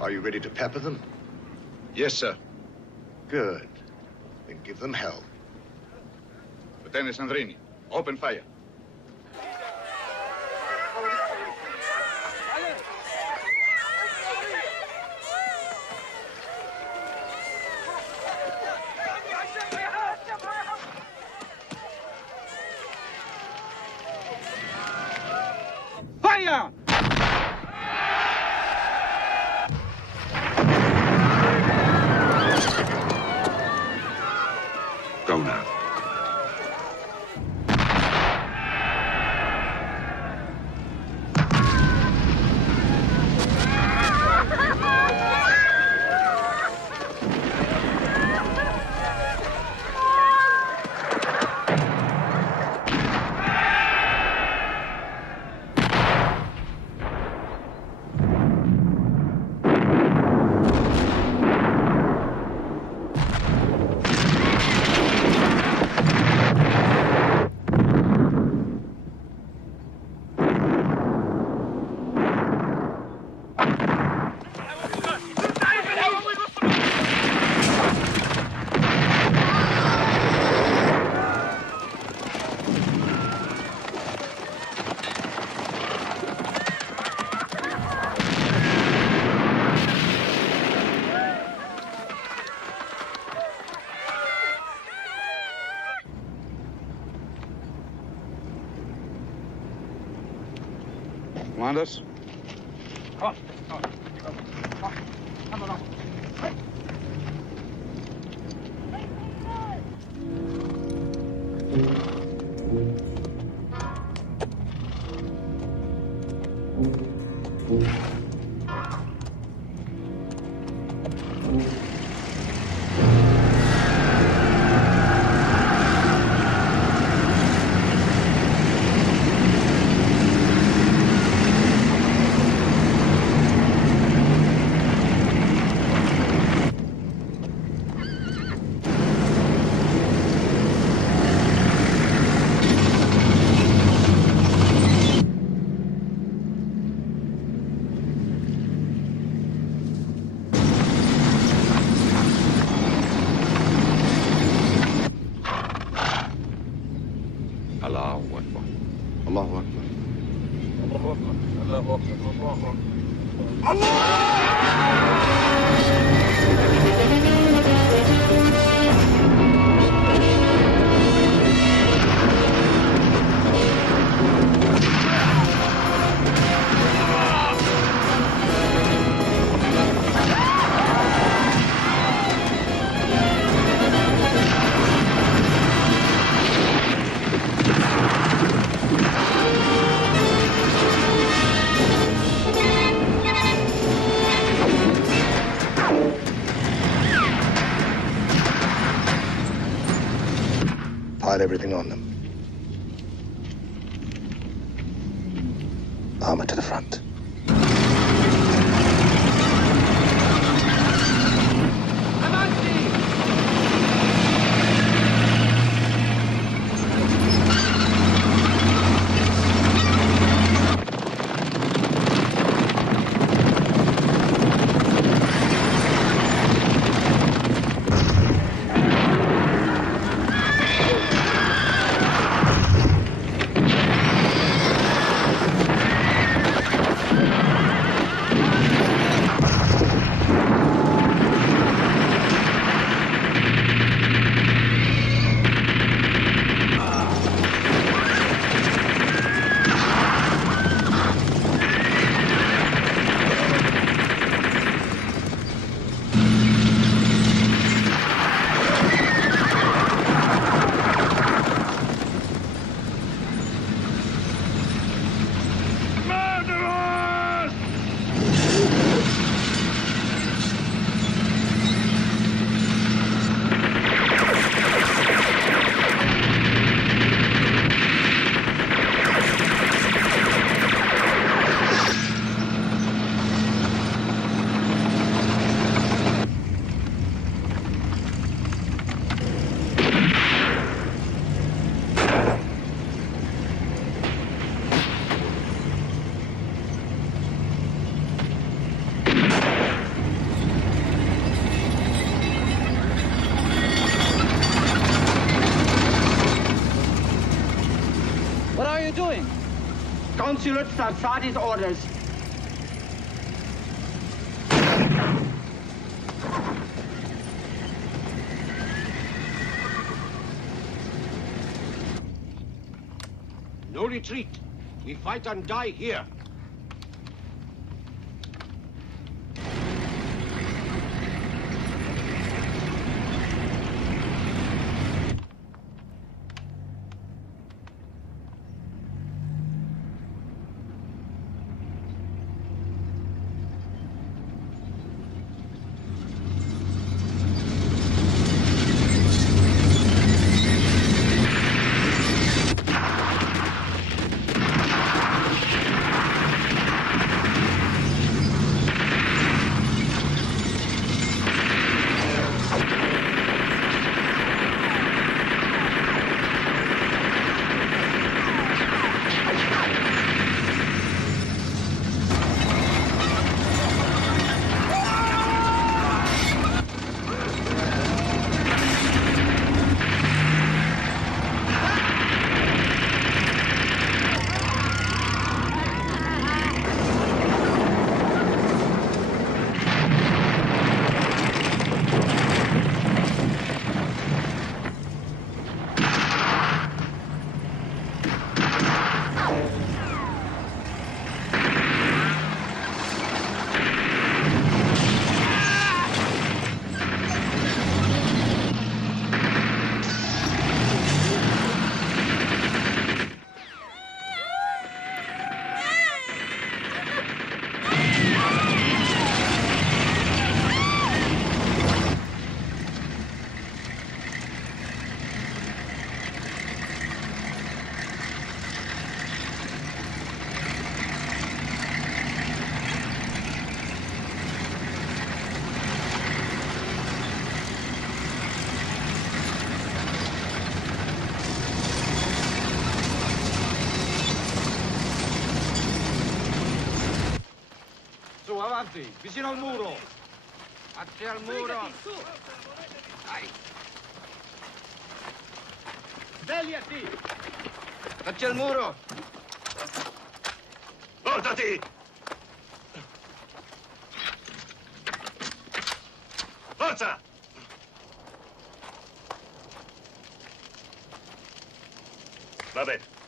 Are you ready to pepper them? Yes, sir. Good. Then give them hell. Lieutenant Sandrini, open fire. Fire! Go now. Commanders? pile everything on them. Armor to the front. What are you doing? Consulate Sarsadi's orders. No retreat. We fight and die here. Su, avanti, vicino al muro. Atti al muro. Dai. Svegliati! Atti al muro. Voltati! Forza! Va bene.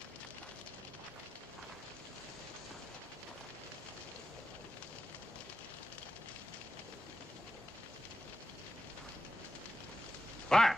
Fire!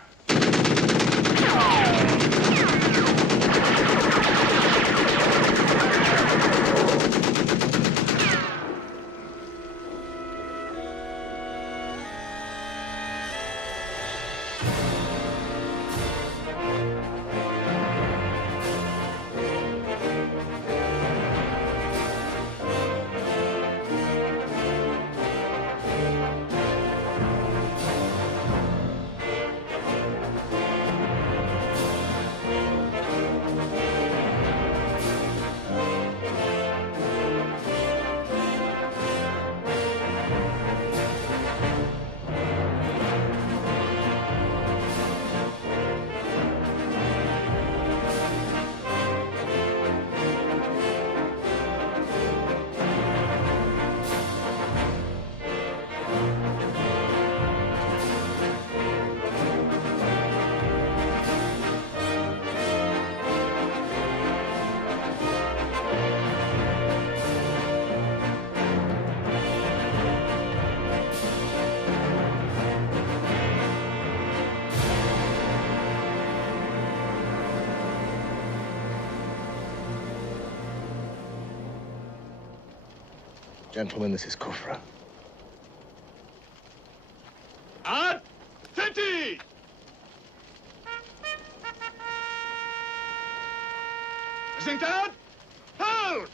Gentlemen, this is Kufra. Attenti! Presentat! Halt!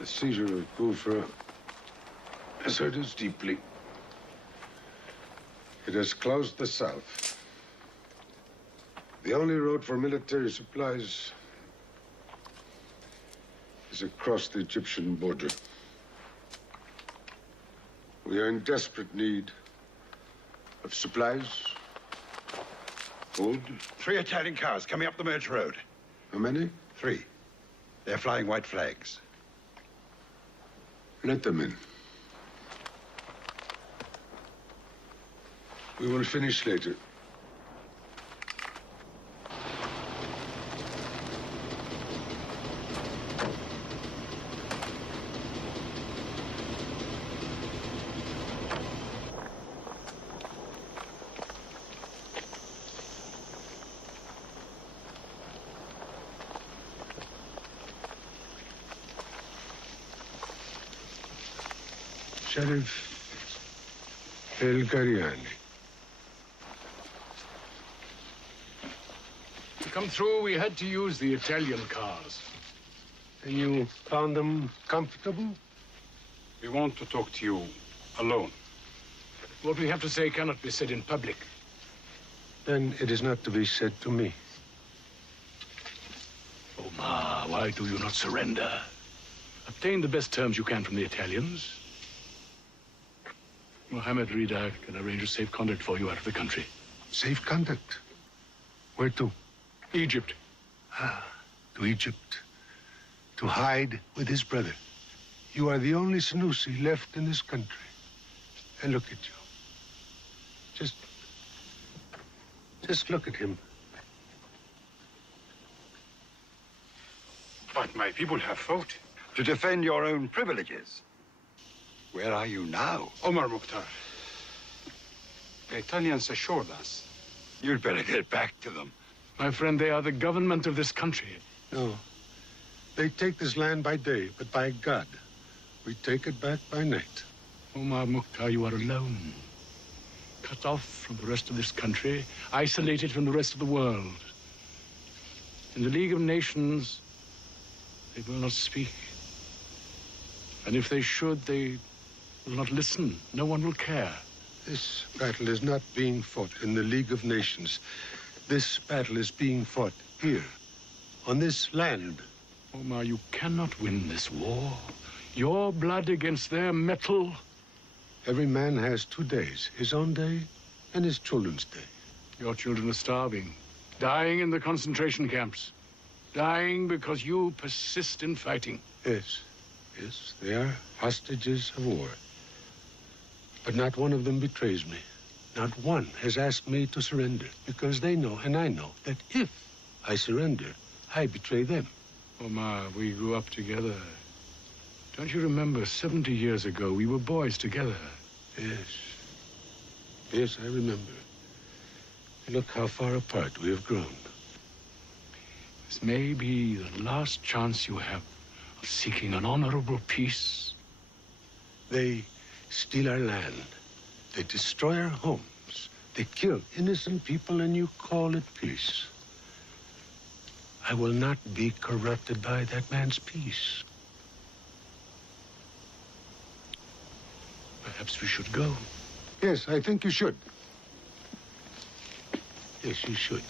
The seizure of Kufra has hurt us deeply. It has closed the south. The only road for military supplies is across the Egyptian border. We are in desperate need of supplies, food. 3 Italian cars coming up the merge road. How many? 3. They're flying white flags. Let them in. We will finish later. Sheriff El Gariani. To come through, we had to use the Italian cars. And you found them comfortable? We want to talk to you alone. What we have to say cannot be said in public. Then it is not to be said to me. Omar, why do you not surrender? Obtain the best terms you can from the Italians. Mohammed Rida can arrange a safe conduct for you out of the country. Safe conduct? Where to? Egypt. Ah, to Egypt. To hide with his brother. You are the only Sanusi left in this country. And look at you. Just look at him. But my people have fought to defend your own privileges. Where are you now? Omar Mukhtar. The Italians assured us. You'd better get back to them. My friend, they are the government of this country. No. They take this land by day, but by God, we take it back by night. Omar Mukhtar, you are alone. Cut off from the rest of this country, isolated from the rest of the world. In the League of Nations, they will not speak. And if they should, they will not listen. No one will care. This battle is not being fought in the League of Nations. This battle is being fought here, on this land. Omar, you cannot win this war. Your blood against their metal. Every man has 2 days, his own day and his children's day. Your children are starving, dying in the concentration camps, dying because you persist in fighting. Yes, they are hostages of war. But not one of them betrays me. Not one has asked me to surrender, because they know, and I know, that if I surrender, I betray them. Omar, we grew up together. Don't you remember, 70 years ago, we were boys together? Yes, I remember. Look how far apart we have grown. This may be the last chance you have of seeking an honorable peace. They steal our land. They destroy our homes. They kill innocent people, and you call it peace. I will not be corrupted by that man's peace. Perhaps we should go. Yes, I think you should. Yes, you should.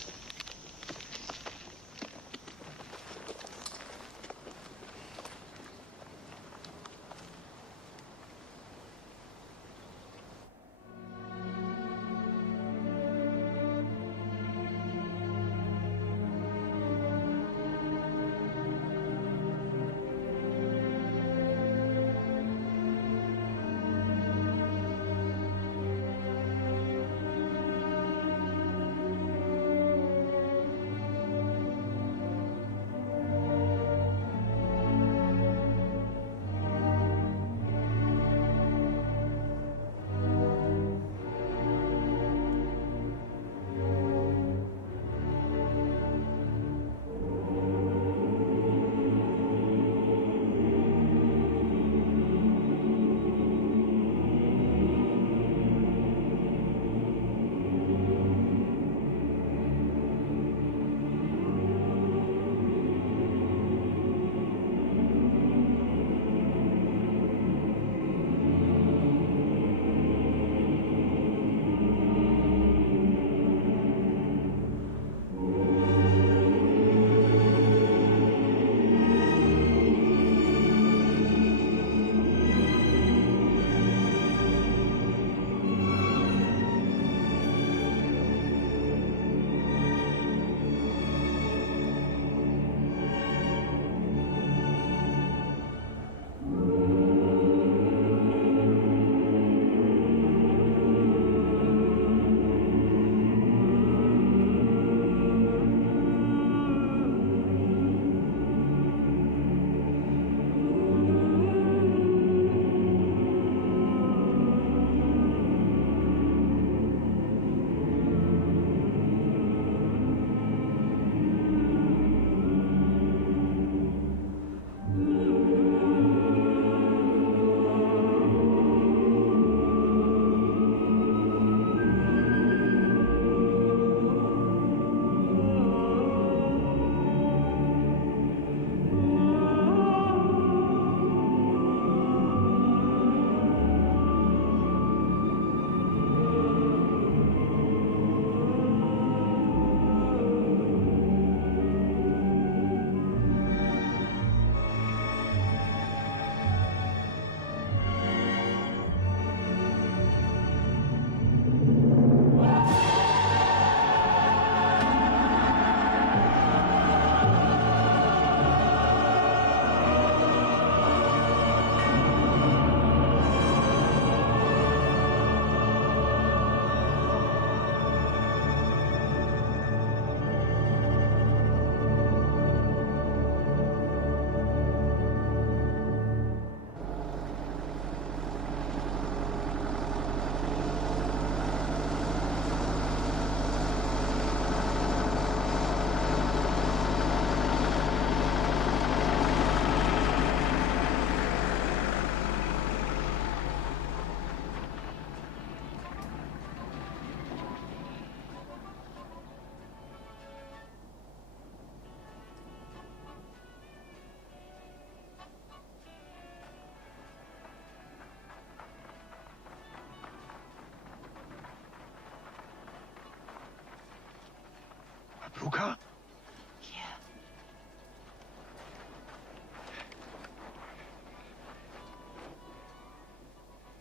Kuka?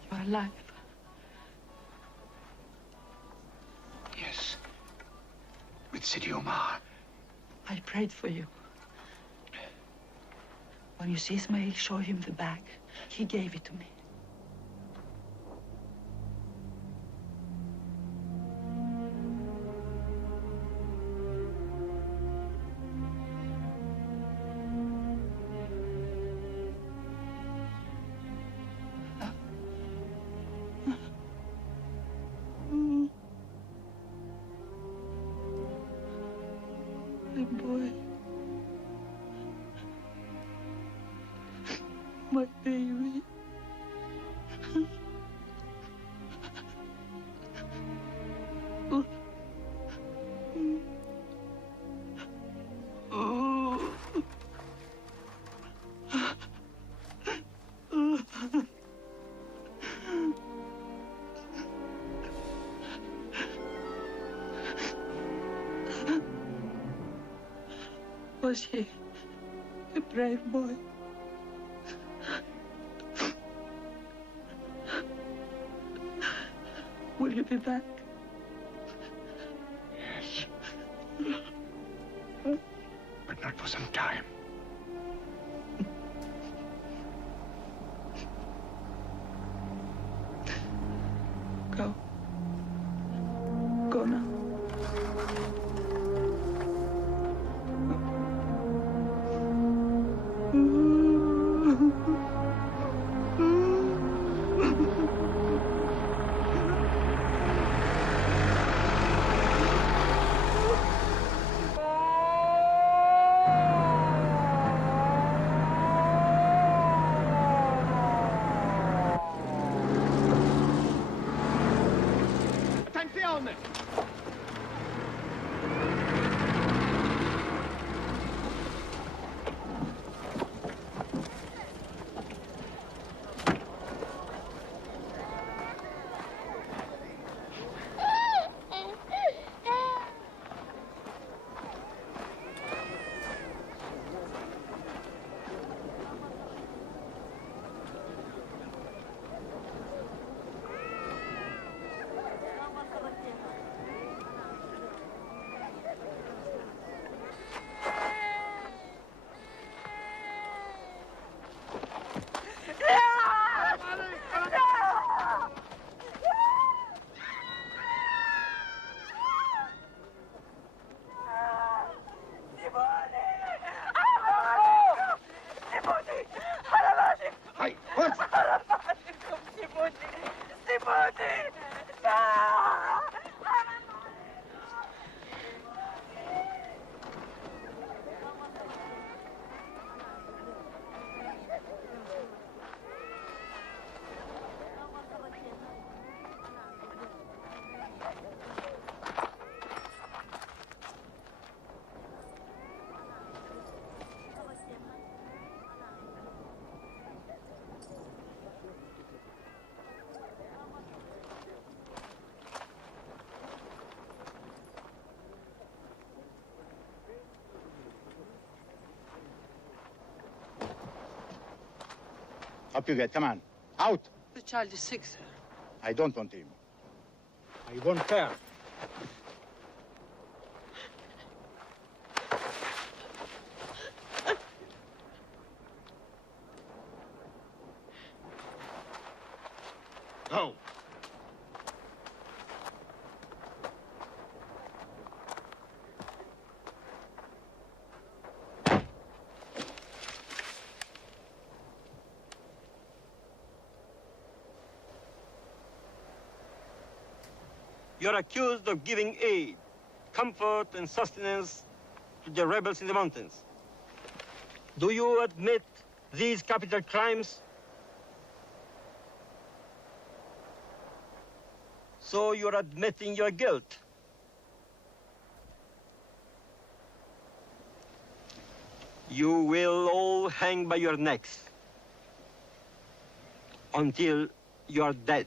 You're alive. Yes. With Sidi Omar. I prayed for you. When you see Ismail show him the bag, he gave it to me. My boy. My baby. Was he a brave boy? Will you be back? Yes. But not for some time. Go. Go now. Attenzione! Up you get, come on. Out! The child is sick, sir. I don't want him. I won't care. Go. You're accused of giving aid, comfort, and sustenance to the rebels in the mountains. Do you admit these capital crimes? So you're admitting your guilt. You will all hang by your necks until you're dead.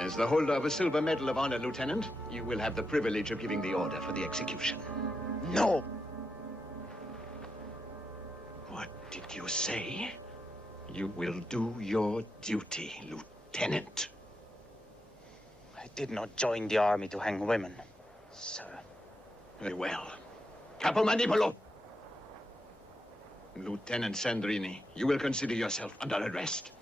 As the holder of a silver medal of honor, Lieutenant, you will have the privilege of giving the order for the execution. No. What did you say? You will do your duty, Lieutenant. I did not join the army to hang women, sir. Very well. Capo Manipolo! Lieutenant Sandrini, you will consider yourself under arrest.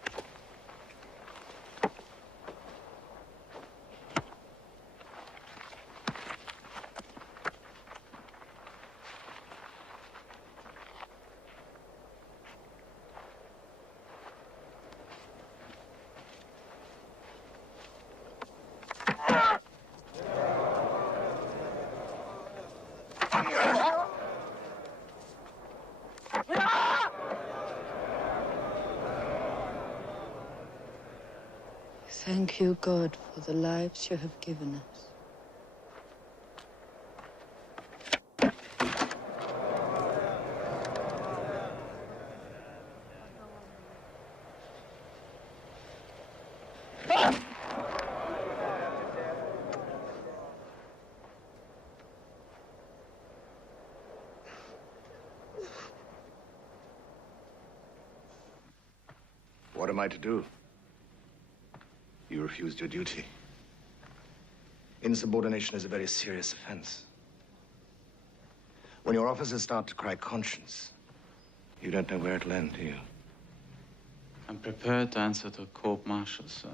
Thank you, God, for the lives you have given us. What am I to do? You refused your duty. Insubordination is a very serious offense. When your officers start to cry conscience, you don't know where it'll end, do you? I'm prepared to answer to a court-martial, sir.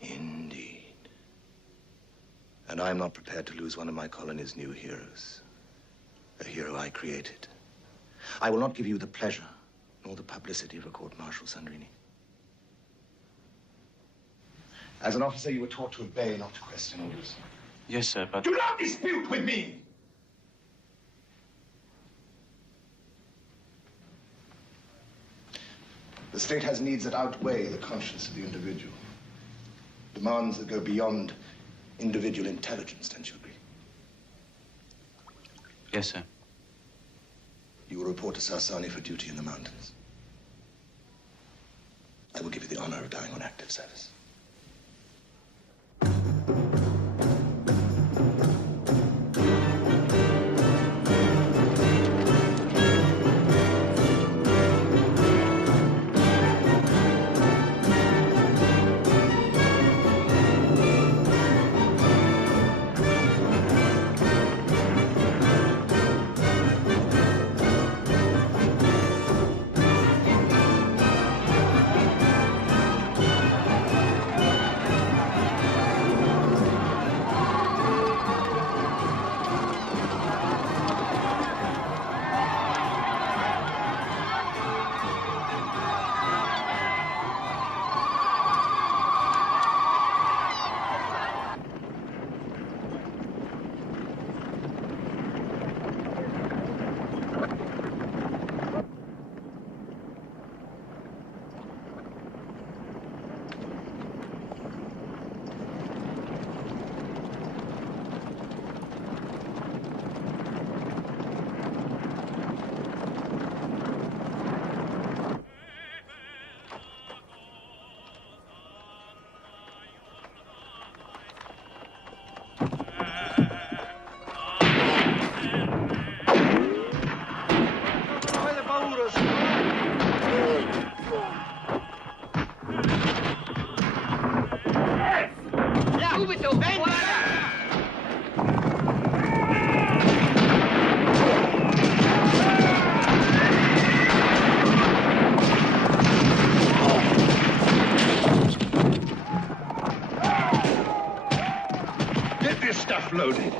Indeed. And I'm not prepared to lose one of my colony's new heroes. A hero I created. I will not give you the pleasure nor the publicity of a court-martial, Sandrini. As an officer, you were taught to obey, not to question orders. Yes, sir, but... Do not dispute with me! The state has needs that outweigh the conscience of the individual. Demands that go beyond individual intelligence, don't you agree? Yes, sir. You will report to Sarsani for duty in the mountains. I will give you the honor of dying on active service. Get this stuff loaded.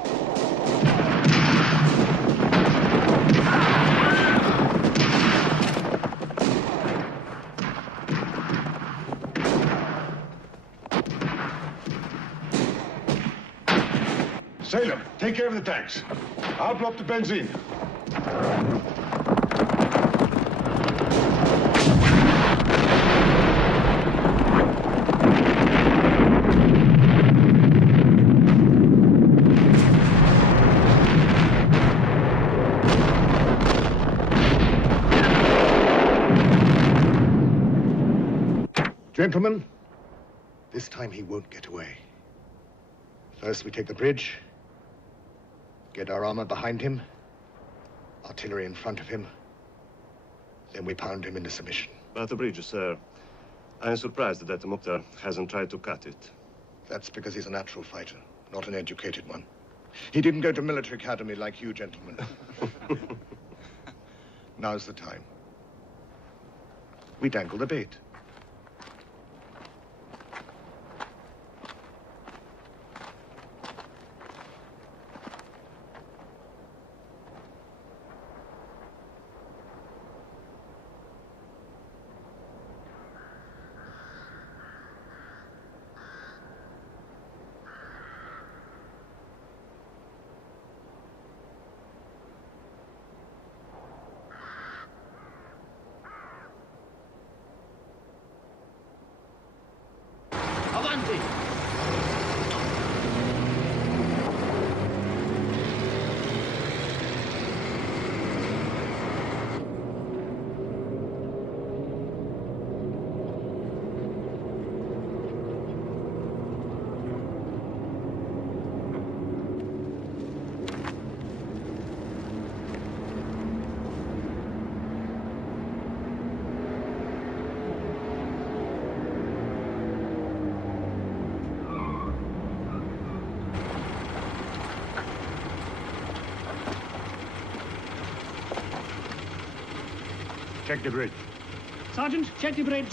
Salem, take care of the tanks. I'll blow up the benzene. Gentlemen, this time he won't get away. First, we take the bridge, get our armor behind him, artillery in front of him, then we pound him into submission. About the bridge, sir. I'm surprised that Mukhtar hasn't tried to cut it. That's because he's a natural fighter, not an educated one. He didn't go to military academy like you, gentlemen. Now's the time. We dangle the bait. Avanti! Check the bridge. Sergeant, check the bridge.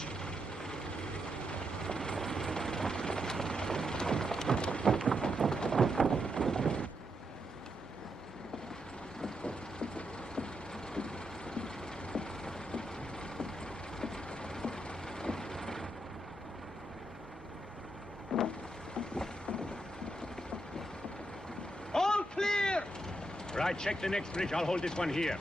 All clear! Right, check the next bridge. I'll hold this one here.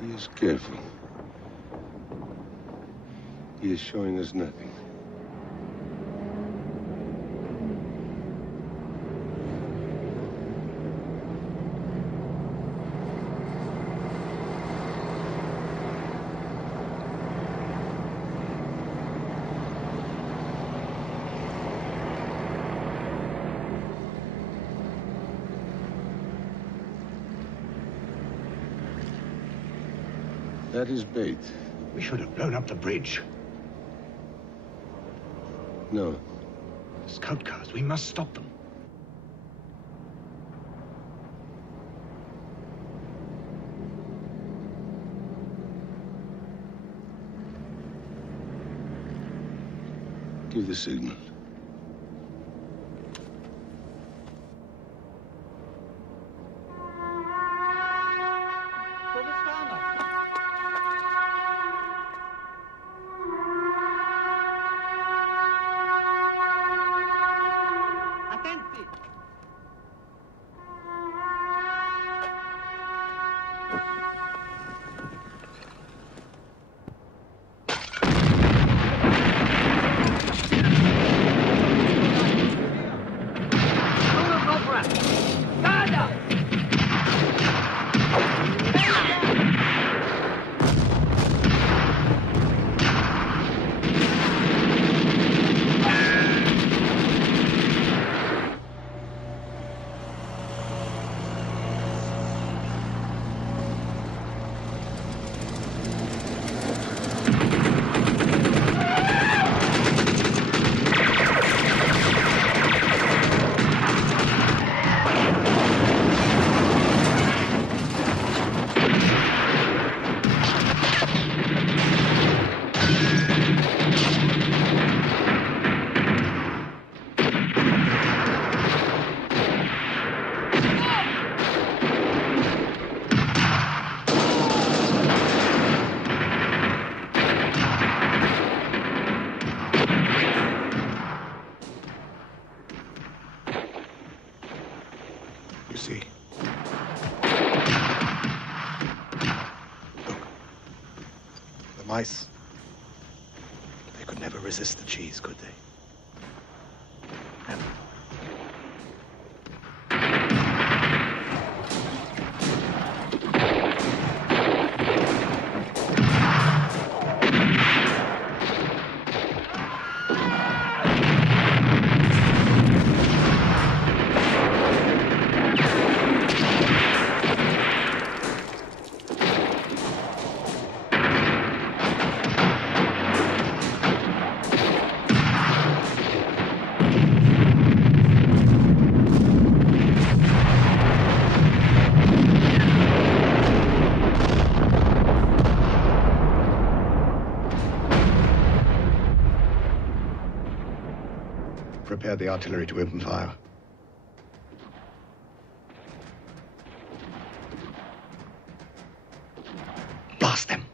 He is careful. He is showing us nothing. That is bait. We should have blown up the bridge. No. Scout cars, we must stop them. Give the signal. Attenti! You see? Look. The mice. They could never resist the cheese, could they? Never. Prepare the artillery to open fire. Blast them!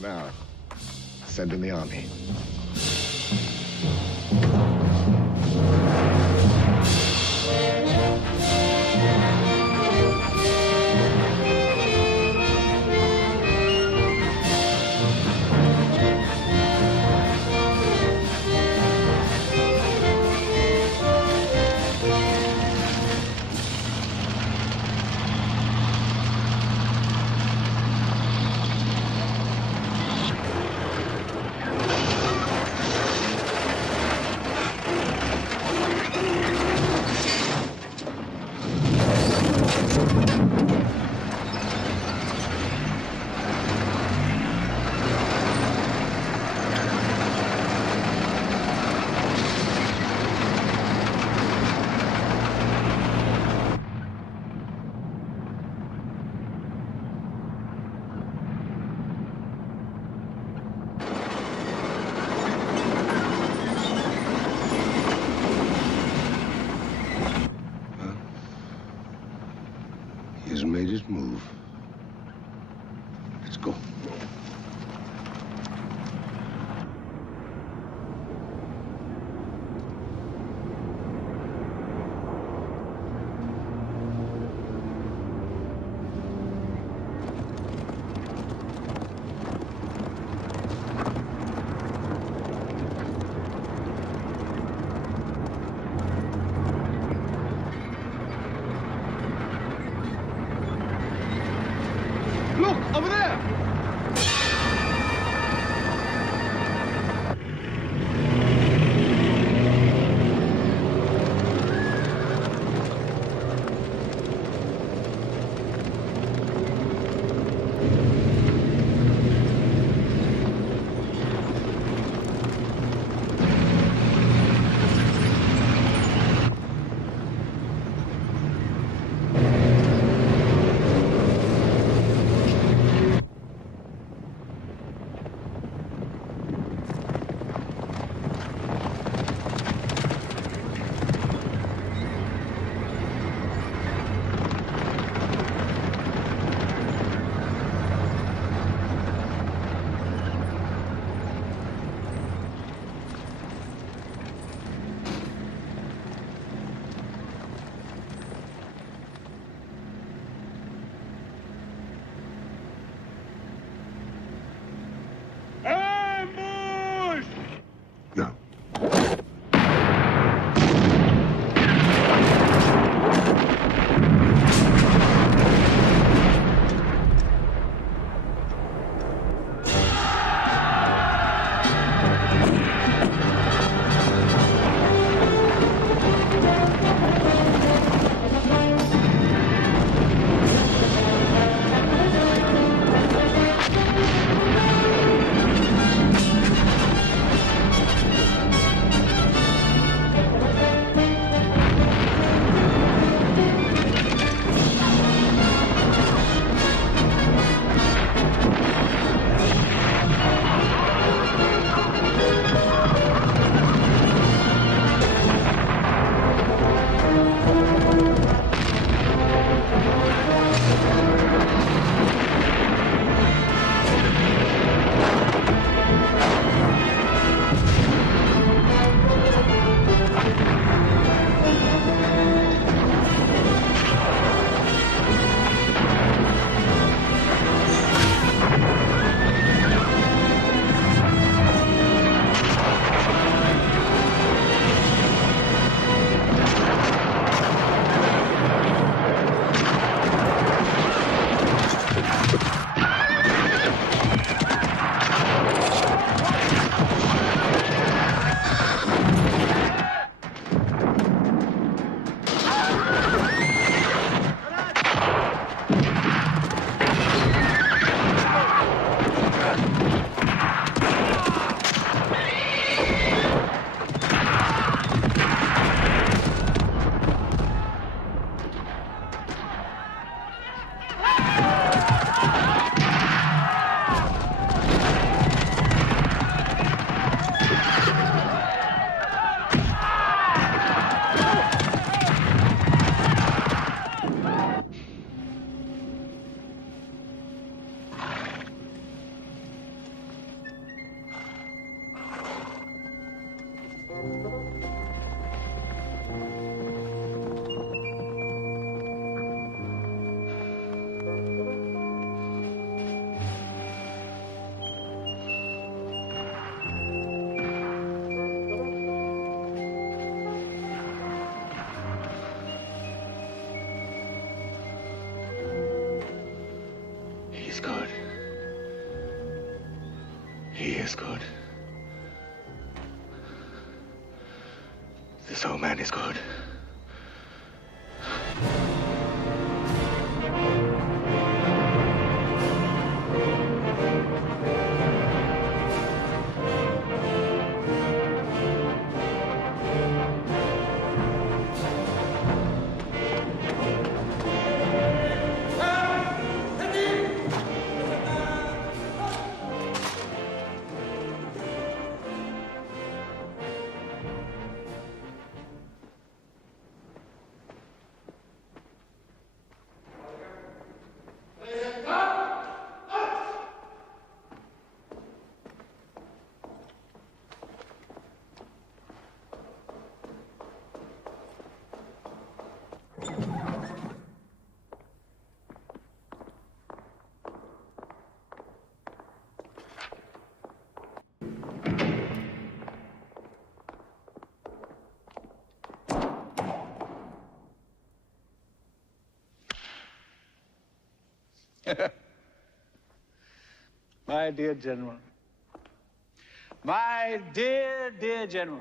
Now, send in the army. He's made his move. Let's go. is good. This old man is good. My dear General. My dear, dear General.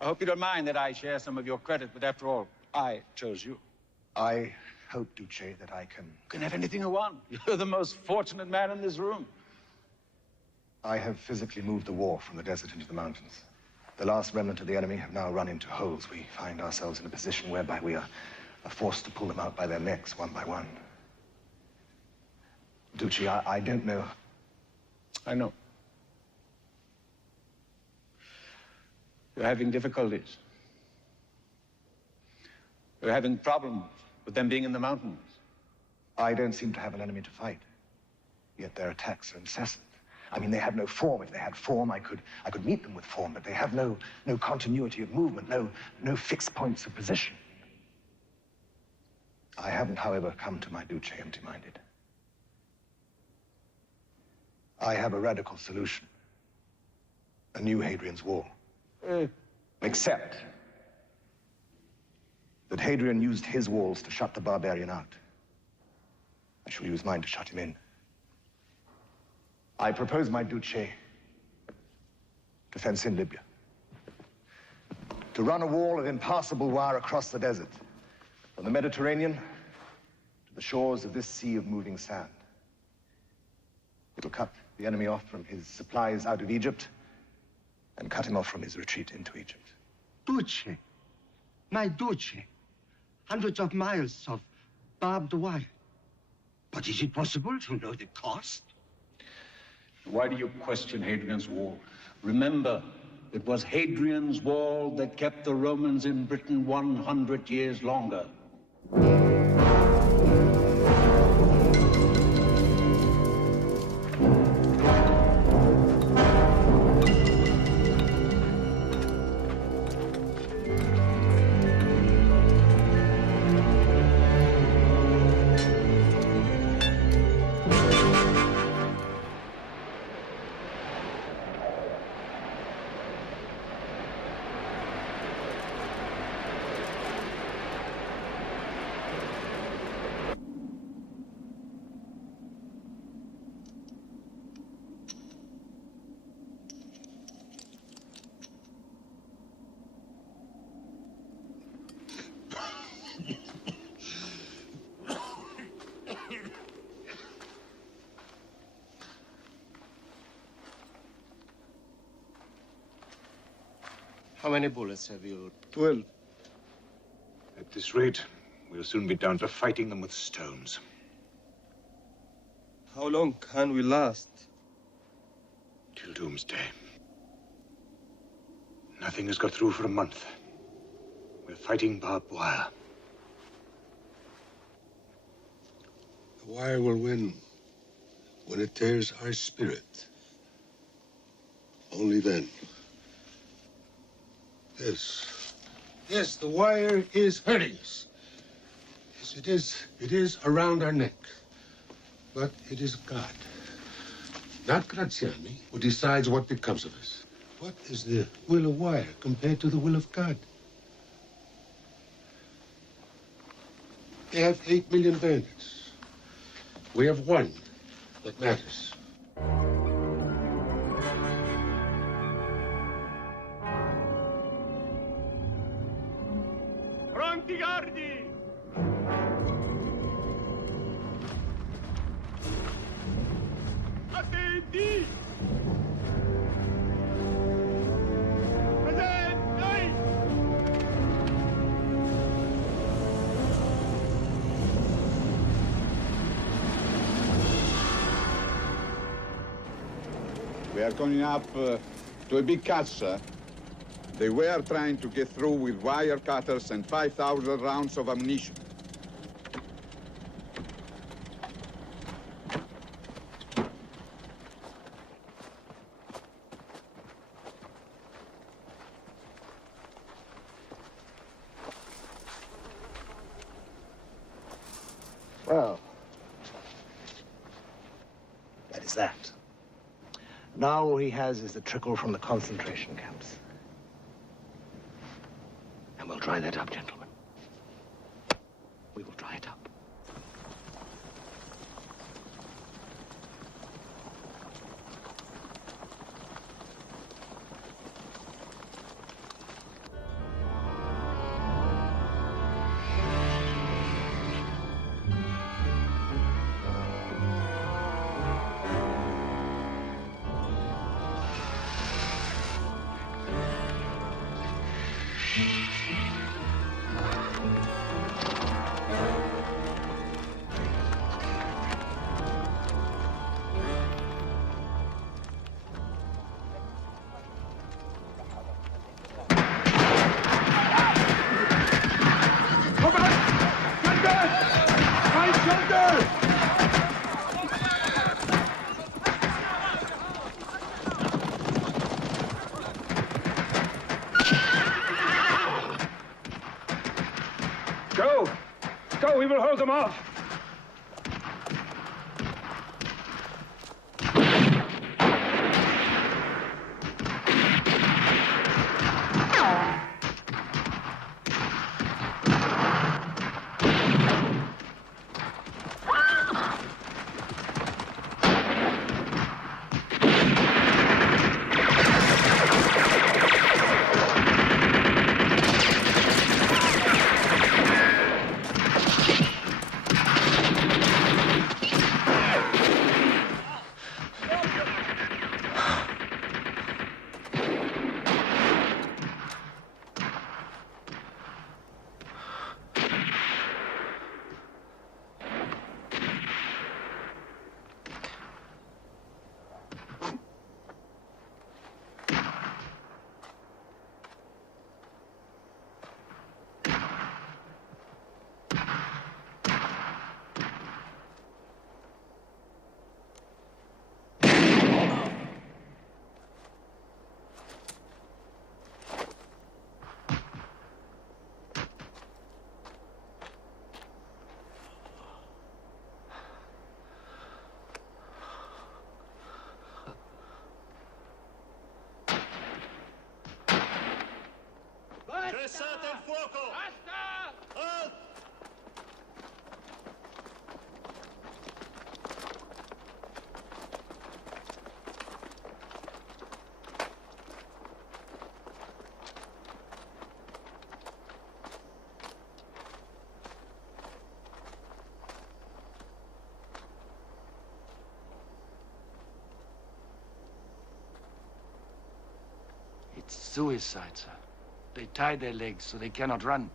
I hope you don't mind that I share some of your credit, but after all, I chose you. I hope, Duce, that I can... You can have anything you want. You're the most fortunate man in this room. I have physically moved the war from the desert into the mountains. The last remnant of the enemy have now run into holes. We find ourselves in a position whereby we are forced to pull them out by their necks, one by one. Duce, I don't know. I know. You're having difficulties. You're having problems with them being in the mountains. I don't seem to have an enemy to fight. Yet their attacks are incessant. I mean, they have no form. If they had form, I could meet them with form, but they have no continuity of movement, no fixed points of position. I haven't, however, come to my Duce empty-minded. I have a radical solution. A new Hadrian's Wall. Except that Hadrian used his walls to shut the barbarian out. I shall use mine to shut him in. I propose, my Duce, to fence in Libya. To run a wall of impassable wire across the desert, from the Mediterranean to the shores of this sea of moving sand. It'll cut the enemy off from his supplies out of Egypt and cut him off from his retreat into Egypt. Duce, my Duce, hundreds of miles of barbed wire. But is it possible to know the cost? Why do you question Hadrian's wall? Remember, it was Hadrian's wall that kept the Romans in Britain 100 years longer. How many bullets have you? 12. At this rate, we'll soon be down to fighting them with stones. How long can we last? Till doomsday. Nothing has got through for a month. We're fighting barbed wire. The wire will win when it tears our spirit. Only then. Yes, the wire is hurting us. Yes, it is around our neck. But it is God, not Graziani, who decides what becomes of us. What is the will of wire compared to the will of God? They have 8 million bandits. We have one that matters. Tutti gardi! Attenti! Presenti! We are coming up to a big catch, sir. They were trying to get through with wire cutters and 5,000 rounds of ammunition. Well, that is that. Now all he has is the trickle from the concentration camps. And we'll dry that up, gentlemen. We will dry it up. Go! Go, we will hold them off! Cessate il fuoco! Basta! Halt! It's suicide, sir. They tie their legs so they cannot run.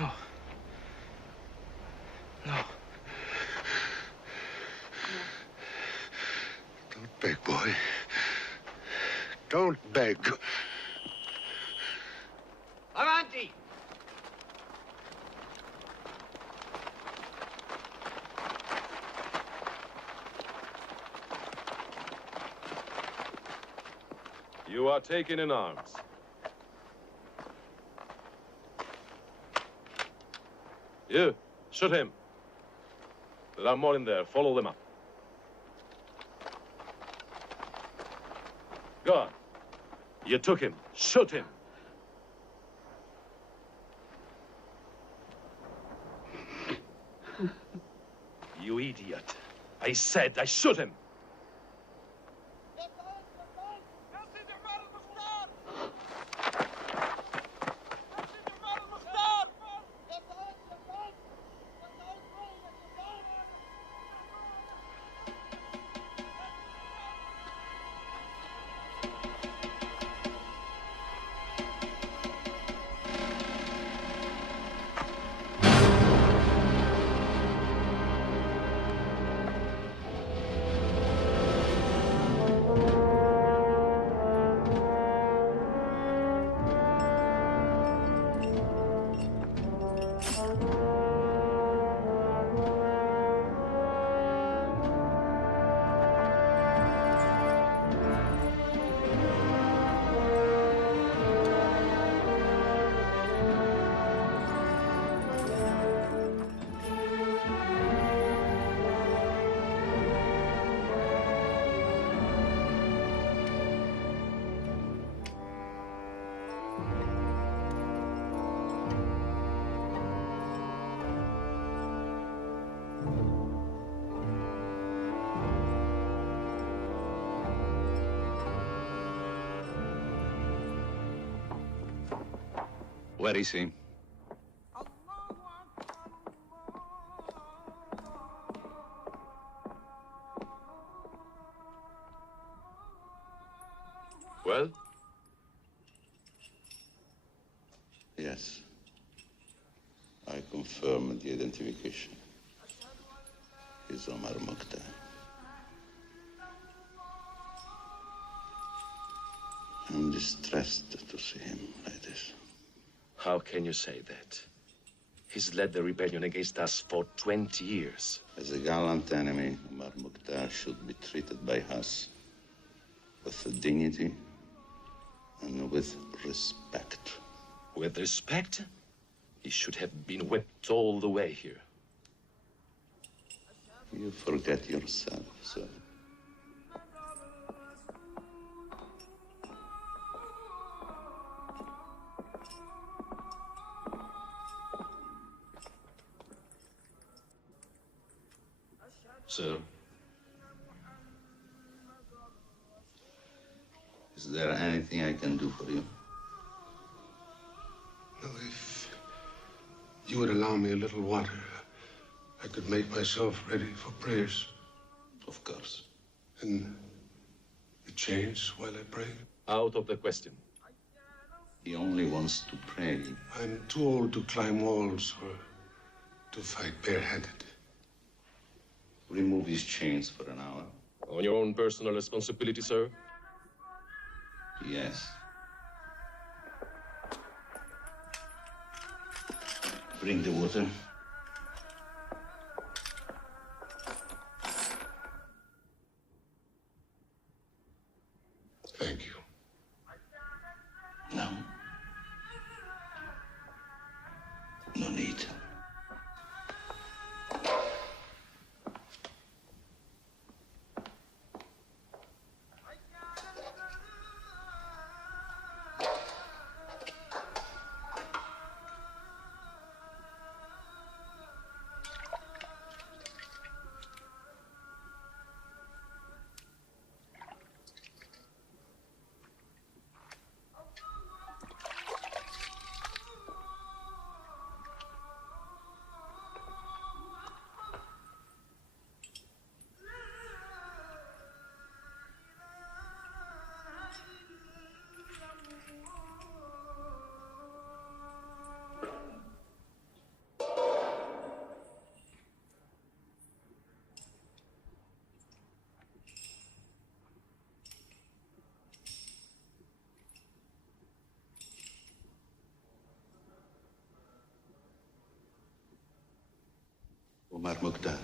No. No. Don't beg, boy. Don't beg. Avanti! You are taken in arms. You, shoot him. There are more in there. Follow them up. Go on. You took him. Shoot him. You idiot. I said I shoot him. Where is he? Well? Yes. I confirm the identification. He's Omar Mukhtar. I'm distressed to see him like this. How can you say that? He's led the rebellion against us for 20 years. As a gallant enemy, Omar Mukhtar should be treated by us with dignity and with respect. With respect? He should have been whipped all the way here. You forget yourself, sir. Sir? Is there anything I can do for you? No, if you would allow me a little water, I could make myself ready for prayers. Of course. And the chains while I pray? Out of the question. He only wants to pray. I'm too old to climb walls or to fight barehanded. Remove his chains for an hour. On your own personal responsibility, sir? Yes. Bring the water. Thank you. No. No need. Omar Mukhtar.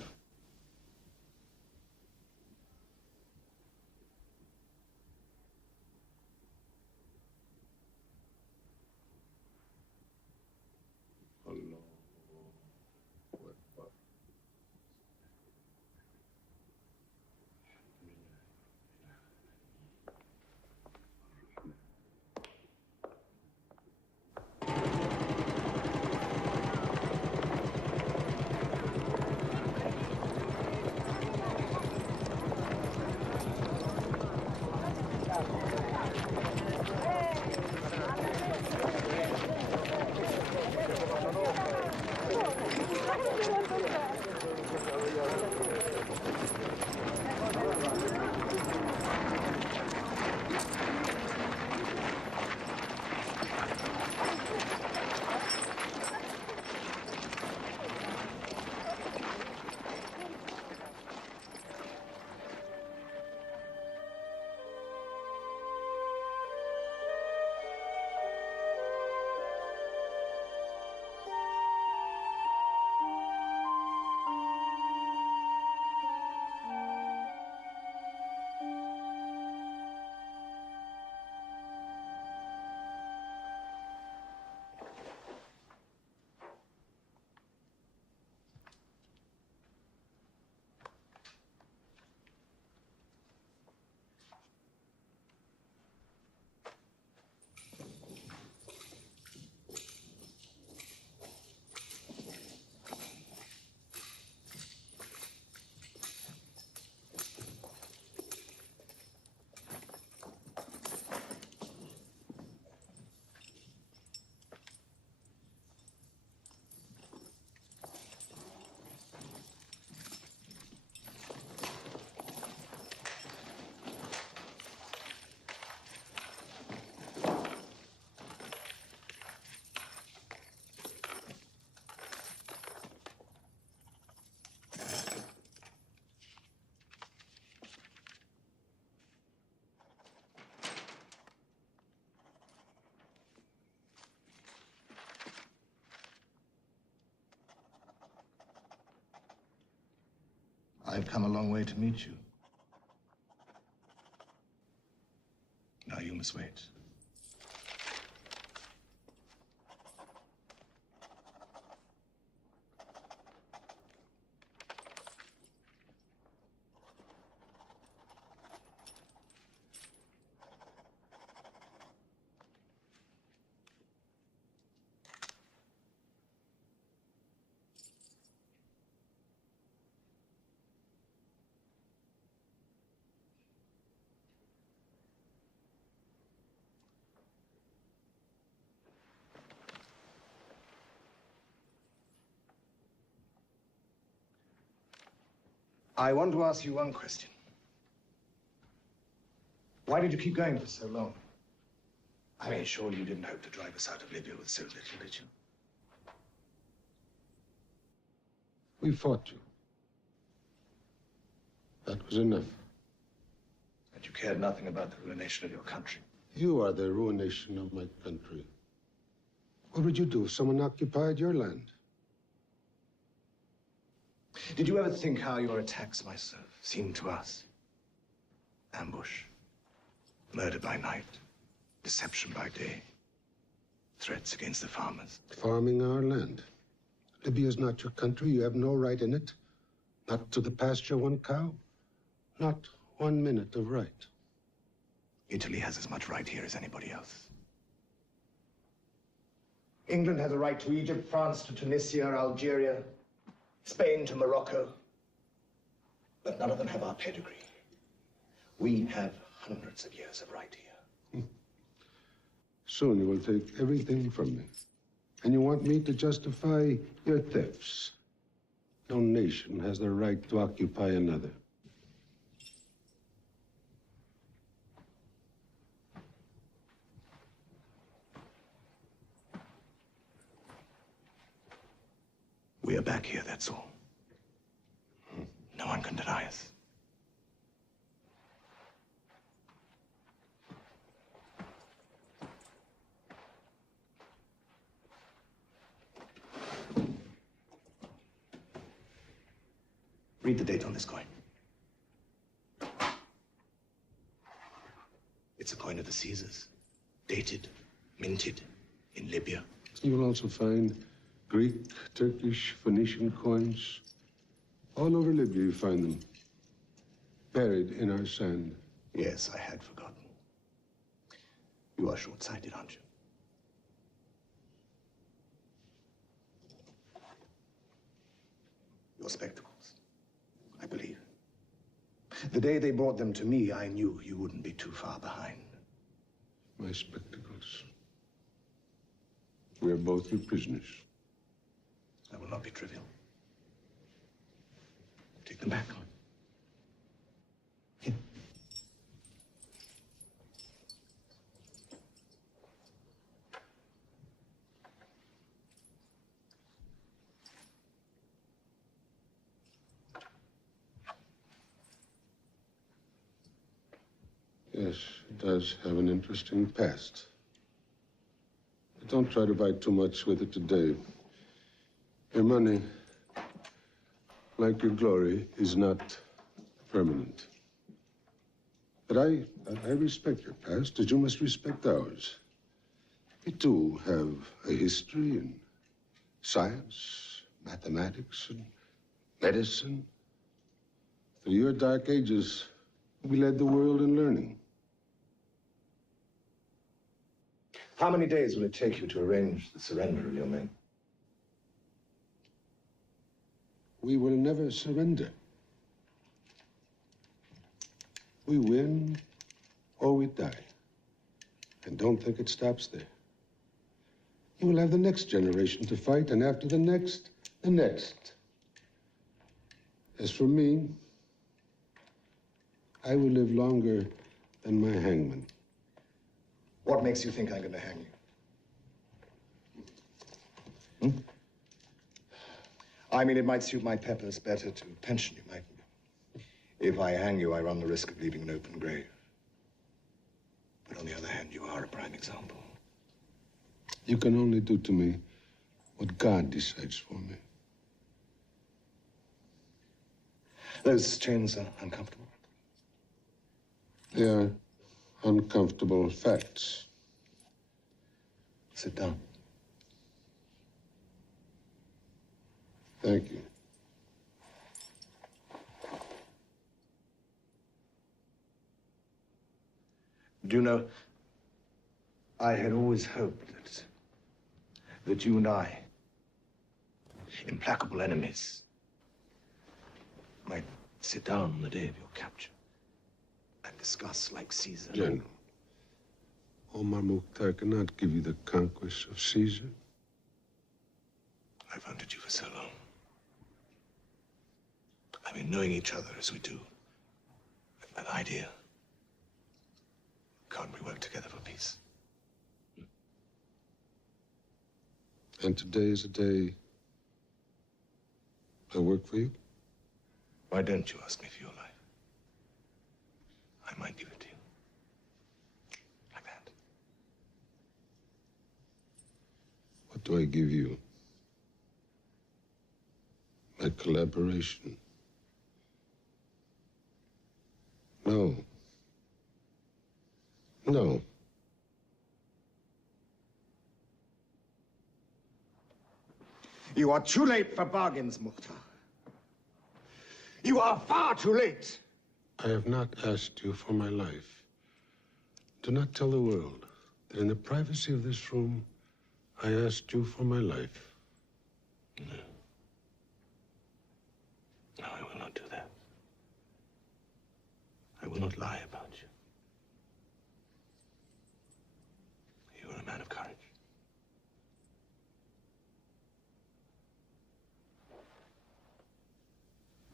I've come a long way to meet you. Now you must wait. I want to ask you one question. Why did you keep going for so long? I mean, surely you didn't hope to drive us out of Libya with so little, did you? We fought you. That was enough. And you cared nothing about the ruination of your country. You are the ruination of my country. What would you do if someone occupied your land? Did you ever think how your attacks, my sir, seemed to us? Ambush, murder by night, deception by day, threats against the farmers. Farming our land. Libya is not your country. You have no right in it. Not to the pasture one cow. Not 1 minute of right. Italy has as much right here as anybody else. England has a right to Egypt, France to Tunisia, Algeria, Spain to Morocco. But none of them have our pedigree. We have hundreds of years of right here. Soon you will take everything from me. And you want me to justify your thefts. No nation has the right to occupy another. We are back here, that's all. No one can deny us. Read the date on this coin. It's a coin of the Caesars. Dated, minted in Libya. You will also find Greek, Turkish, Phoenician coins. All over Libya you find them. Buried in our sand. Yes, I had forgotten. You are short-sighted, aren't you? Your spectacles, I believe. The day they brought them to me, I knew you wouldn't be too far behind. My spectacles. We are both your prisoners. That will not be trivial. Take them back. Here. Yes, it does have an interesting past. But don't try to buy too much with it today. Your money, like your glory, is not permanent. But I respect your past, as you must respect ours. We too have a history in science, mathematics, and medicine. Through your dark ages, we led the world in learning. How many days will it take you to arrange the surrender of your men? We will never surrender. We win or we die. And don't think it stops there. You will have the next generation to fight, and after the next, the next. As for me, I will live longer than my hangman. What makes you think I'm going to hang you? I mean, it might suit my purpose better to pension you, mightn't it? If I hang you, I run the risk of leaving an open grave. But on the other hand, you are a prime example. You can only do to me what God decides for me. Those chains are uncomfortable. They are uncomfortable facts. Sit down. Thank you. Do you know, I had always hoped that you and I, implacable enemies, might sit down on the day of your capture and discuss like Caesar. General, Omar Mukhtar cannot give you the conquest of Caesar. I've hunted you for so long. I mean, knowing each other as we do, an idea. Can't we work together for peace? And today is a day I work for you? Why don't you ask me for your life? I might give it to you. Like that. What do I give you? My collaboration? No. No. You are too late for bargains, Mukhtar. You are far too late. I have not asked you for my life. Do not tell the world that in the privacy of this room, I asked you for my life. No. No, I will not do that. I will not lie about you. You are a man of courage.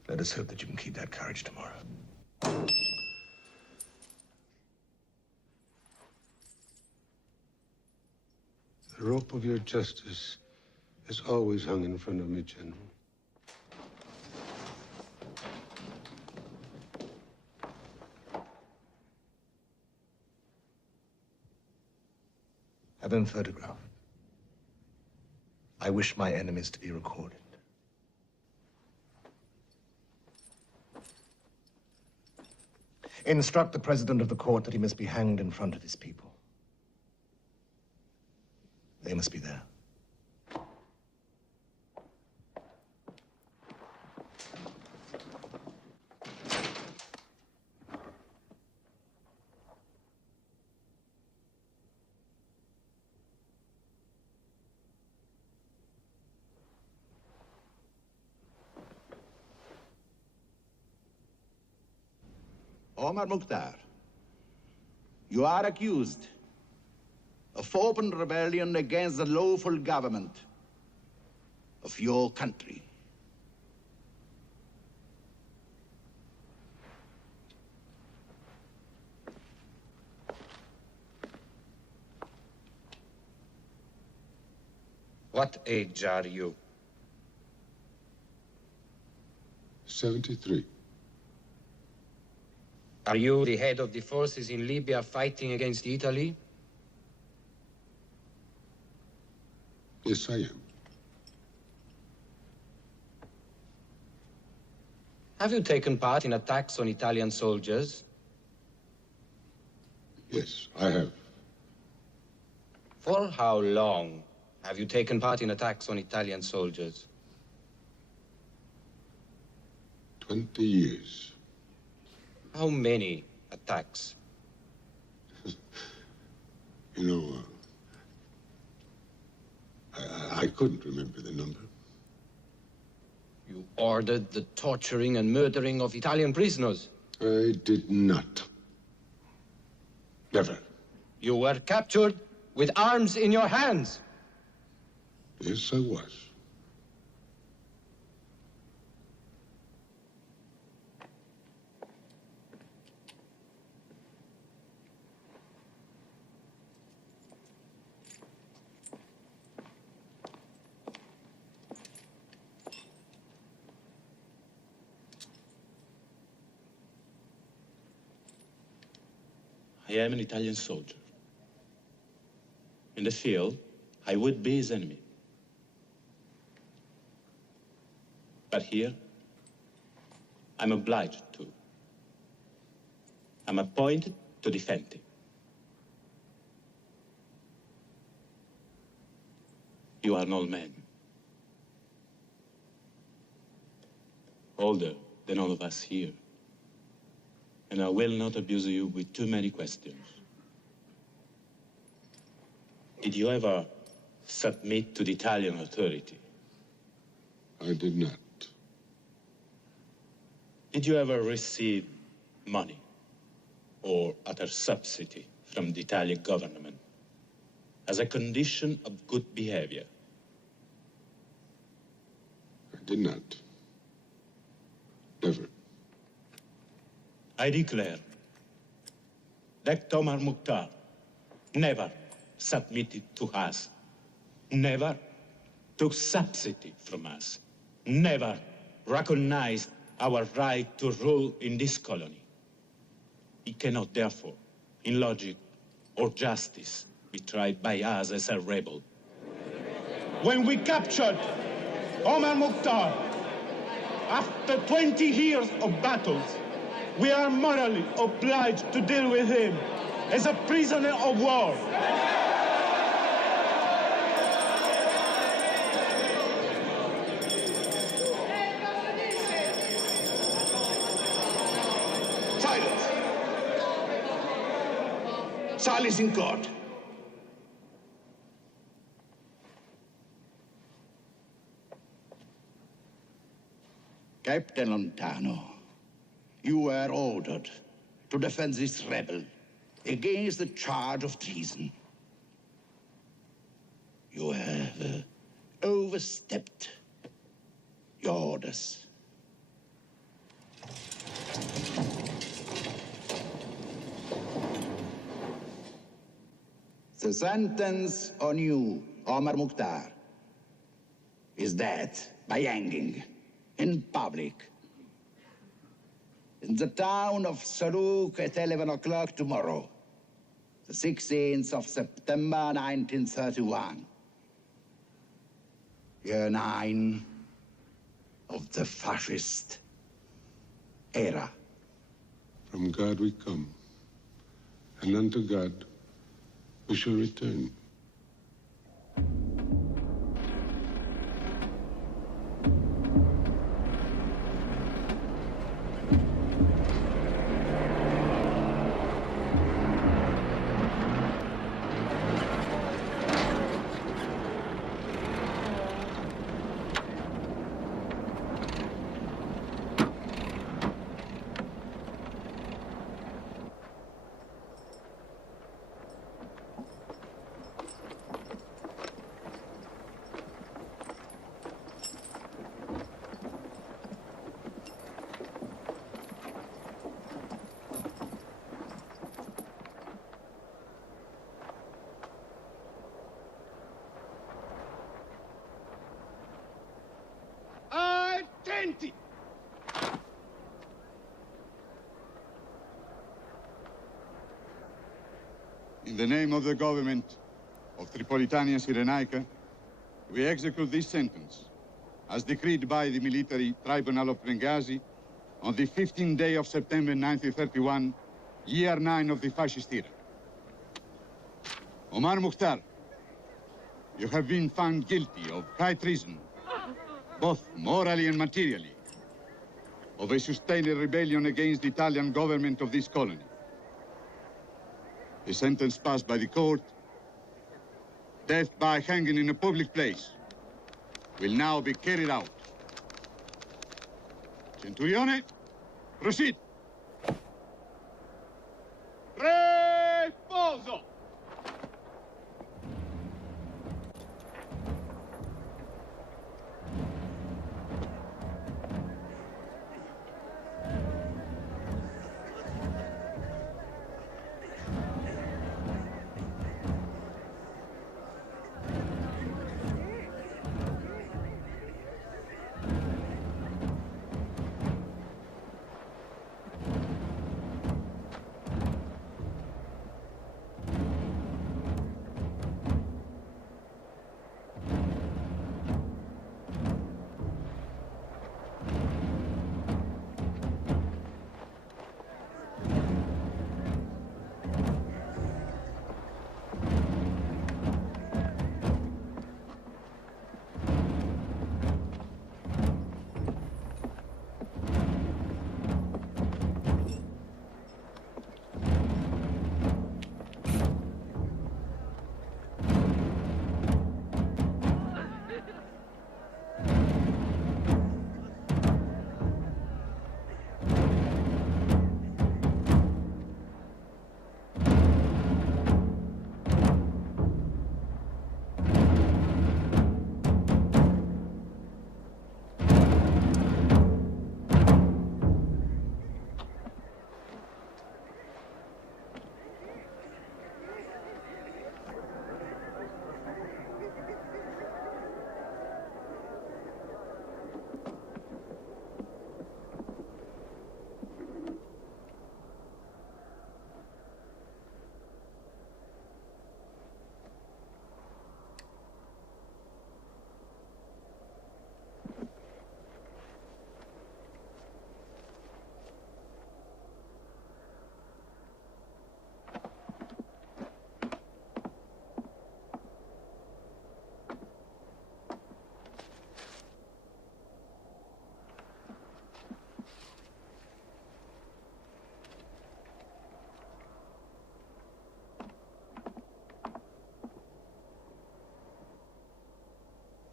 Let us hope that you can keep that courage tomorrow. The rope of your justice is always hung in front of me, General. Have them photographed. I wish my enemies to be recorded. Instruct the president of the court that he must be hanged in front of his people. They must be there. Omar Mukhtar, you are accused of open rebellion against the lawful government of your country. What age are you? 73. Are you the head of the forces in Libya fighting against Italy? Yes, I am. Have you taken part in attacks on Italian soldiers? Yes, I have. For how long have you taken part in attacks on Italian soldiers? 20 years. How many attacks? You know, I couldn't remember the number. You ordered the torturing and murdering of Italian prisoners. I did not. Never. You were captured with arms in your hands. Yes, I was. I am an Italian soldier. In the field, I would be his enemy. But here, I'm obliged to. I'm appointed to defend him. You are an old man. Older than all of us here. And I will not abuse you with too many questions. Did you ever submit to the Italian authority? I did not. Did you ever receive money or other subsidy from the Italian government as a condition of good behavior? I did not. Never. I declare that Omar Mukhtar never submitted to us, never took subsidy from us, never recognized our right to rule in this colony. He cannot, therefore, in logic or justice, be tried by us as a rebel. When we captured Omar Mukhtar, after 20 years of battles, we are morally obliged to deal with him as a prisoner of war. Silence! Silence in court. Captain Lontano, you were ordered to defend this rebel against the charge of treason. You have overstepped your orders. The sentence on you, Omar Mukhtar, is death by hanging in public in the town of Saruq at 11 o'clock tomorrow, the 16th of September, 1931. Year 9 of the fascist era. From God we come, and unto God we shall return. Attenti! In the name of the government of Tripolitania Cyrenaica, we execute this sentence, as decreed by the military tribunal of Benghazi on the 15th day of September 1931, year 9 of the fascist era. Omar Mukhtar, you have been found guilty of high treason, both morally and materially, of a sustained rebellion against the Italian government of this colony. The sentence passed by the court, death by hanging in a public place, will now be carried out. Centurione, proceed. Reposo!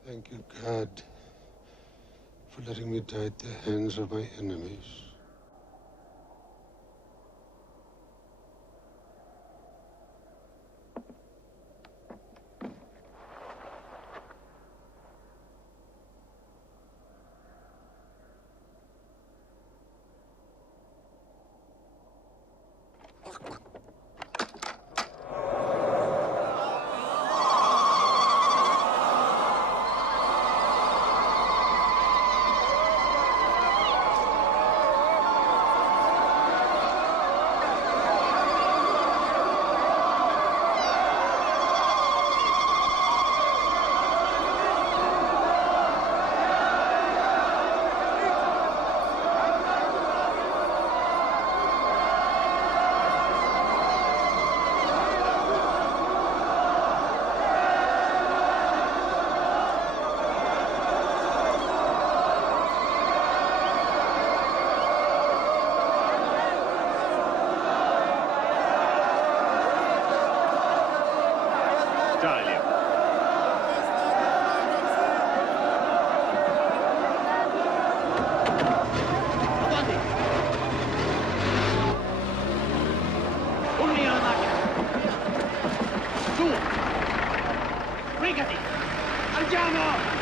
Thank you, God, for letting me die at the hands of my enemies. Partiamo!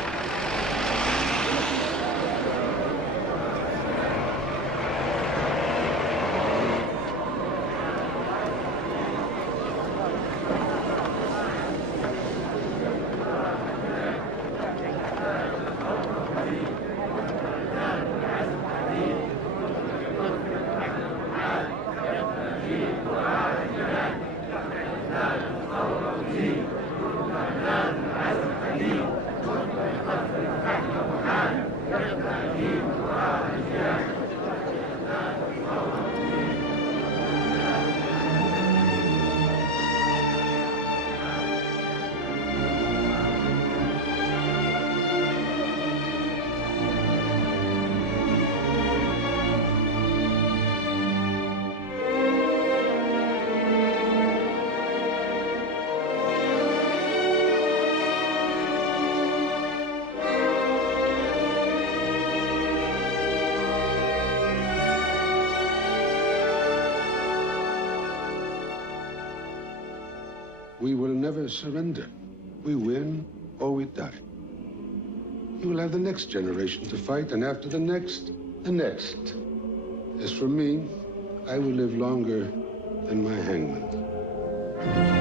We will never surrender. We win or we die. You will have the next generation to fight, and after the next, the next. As for me, I will live longer than my hangman.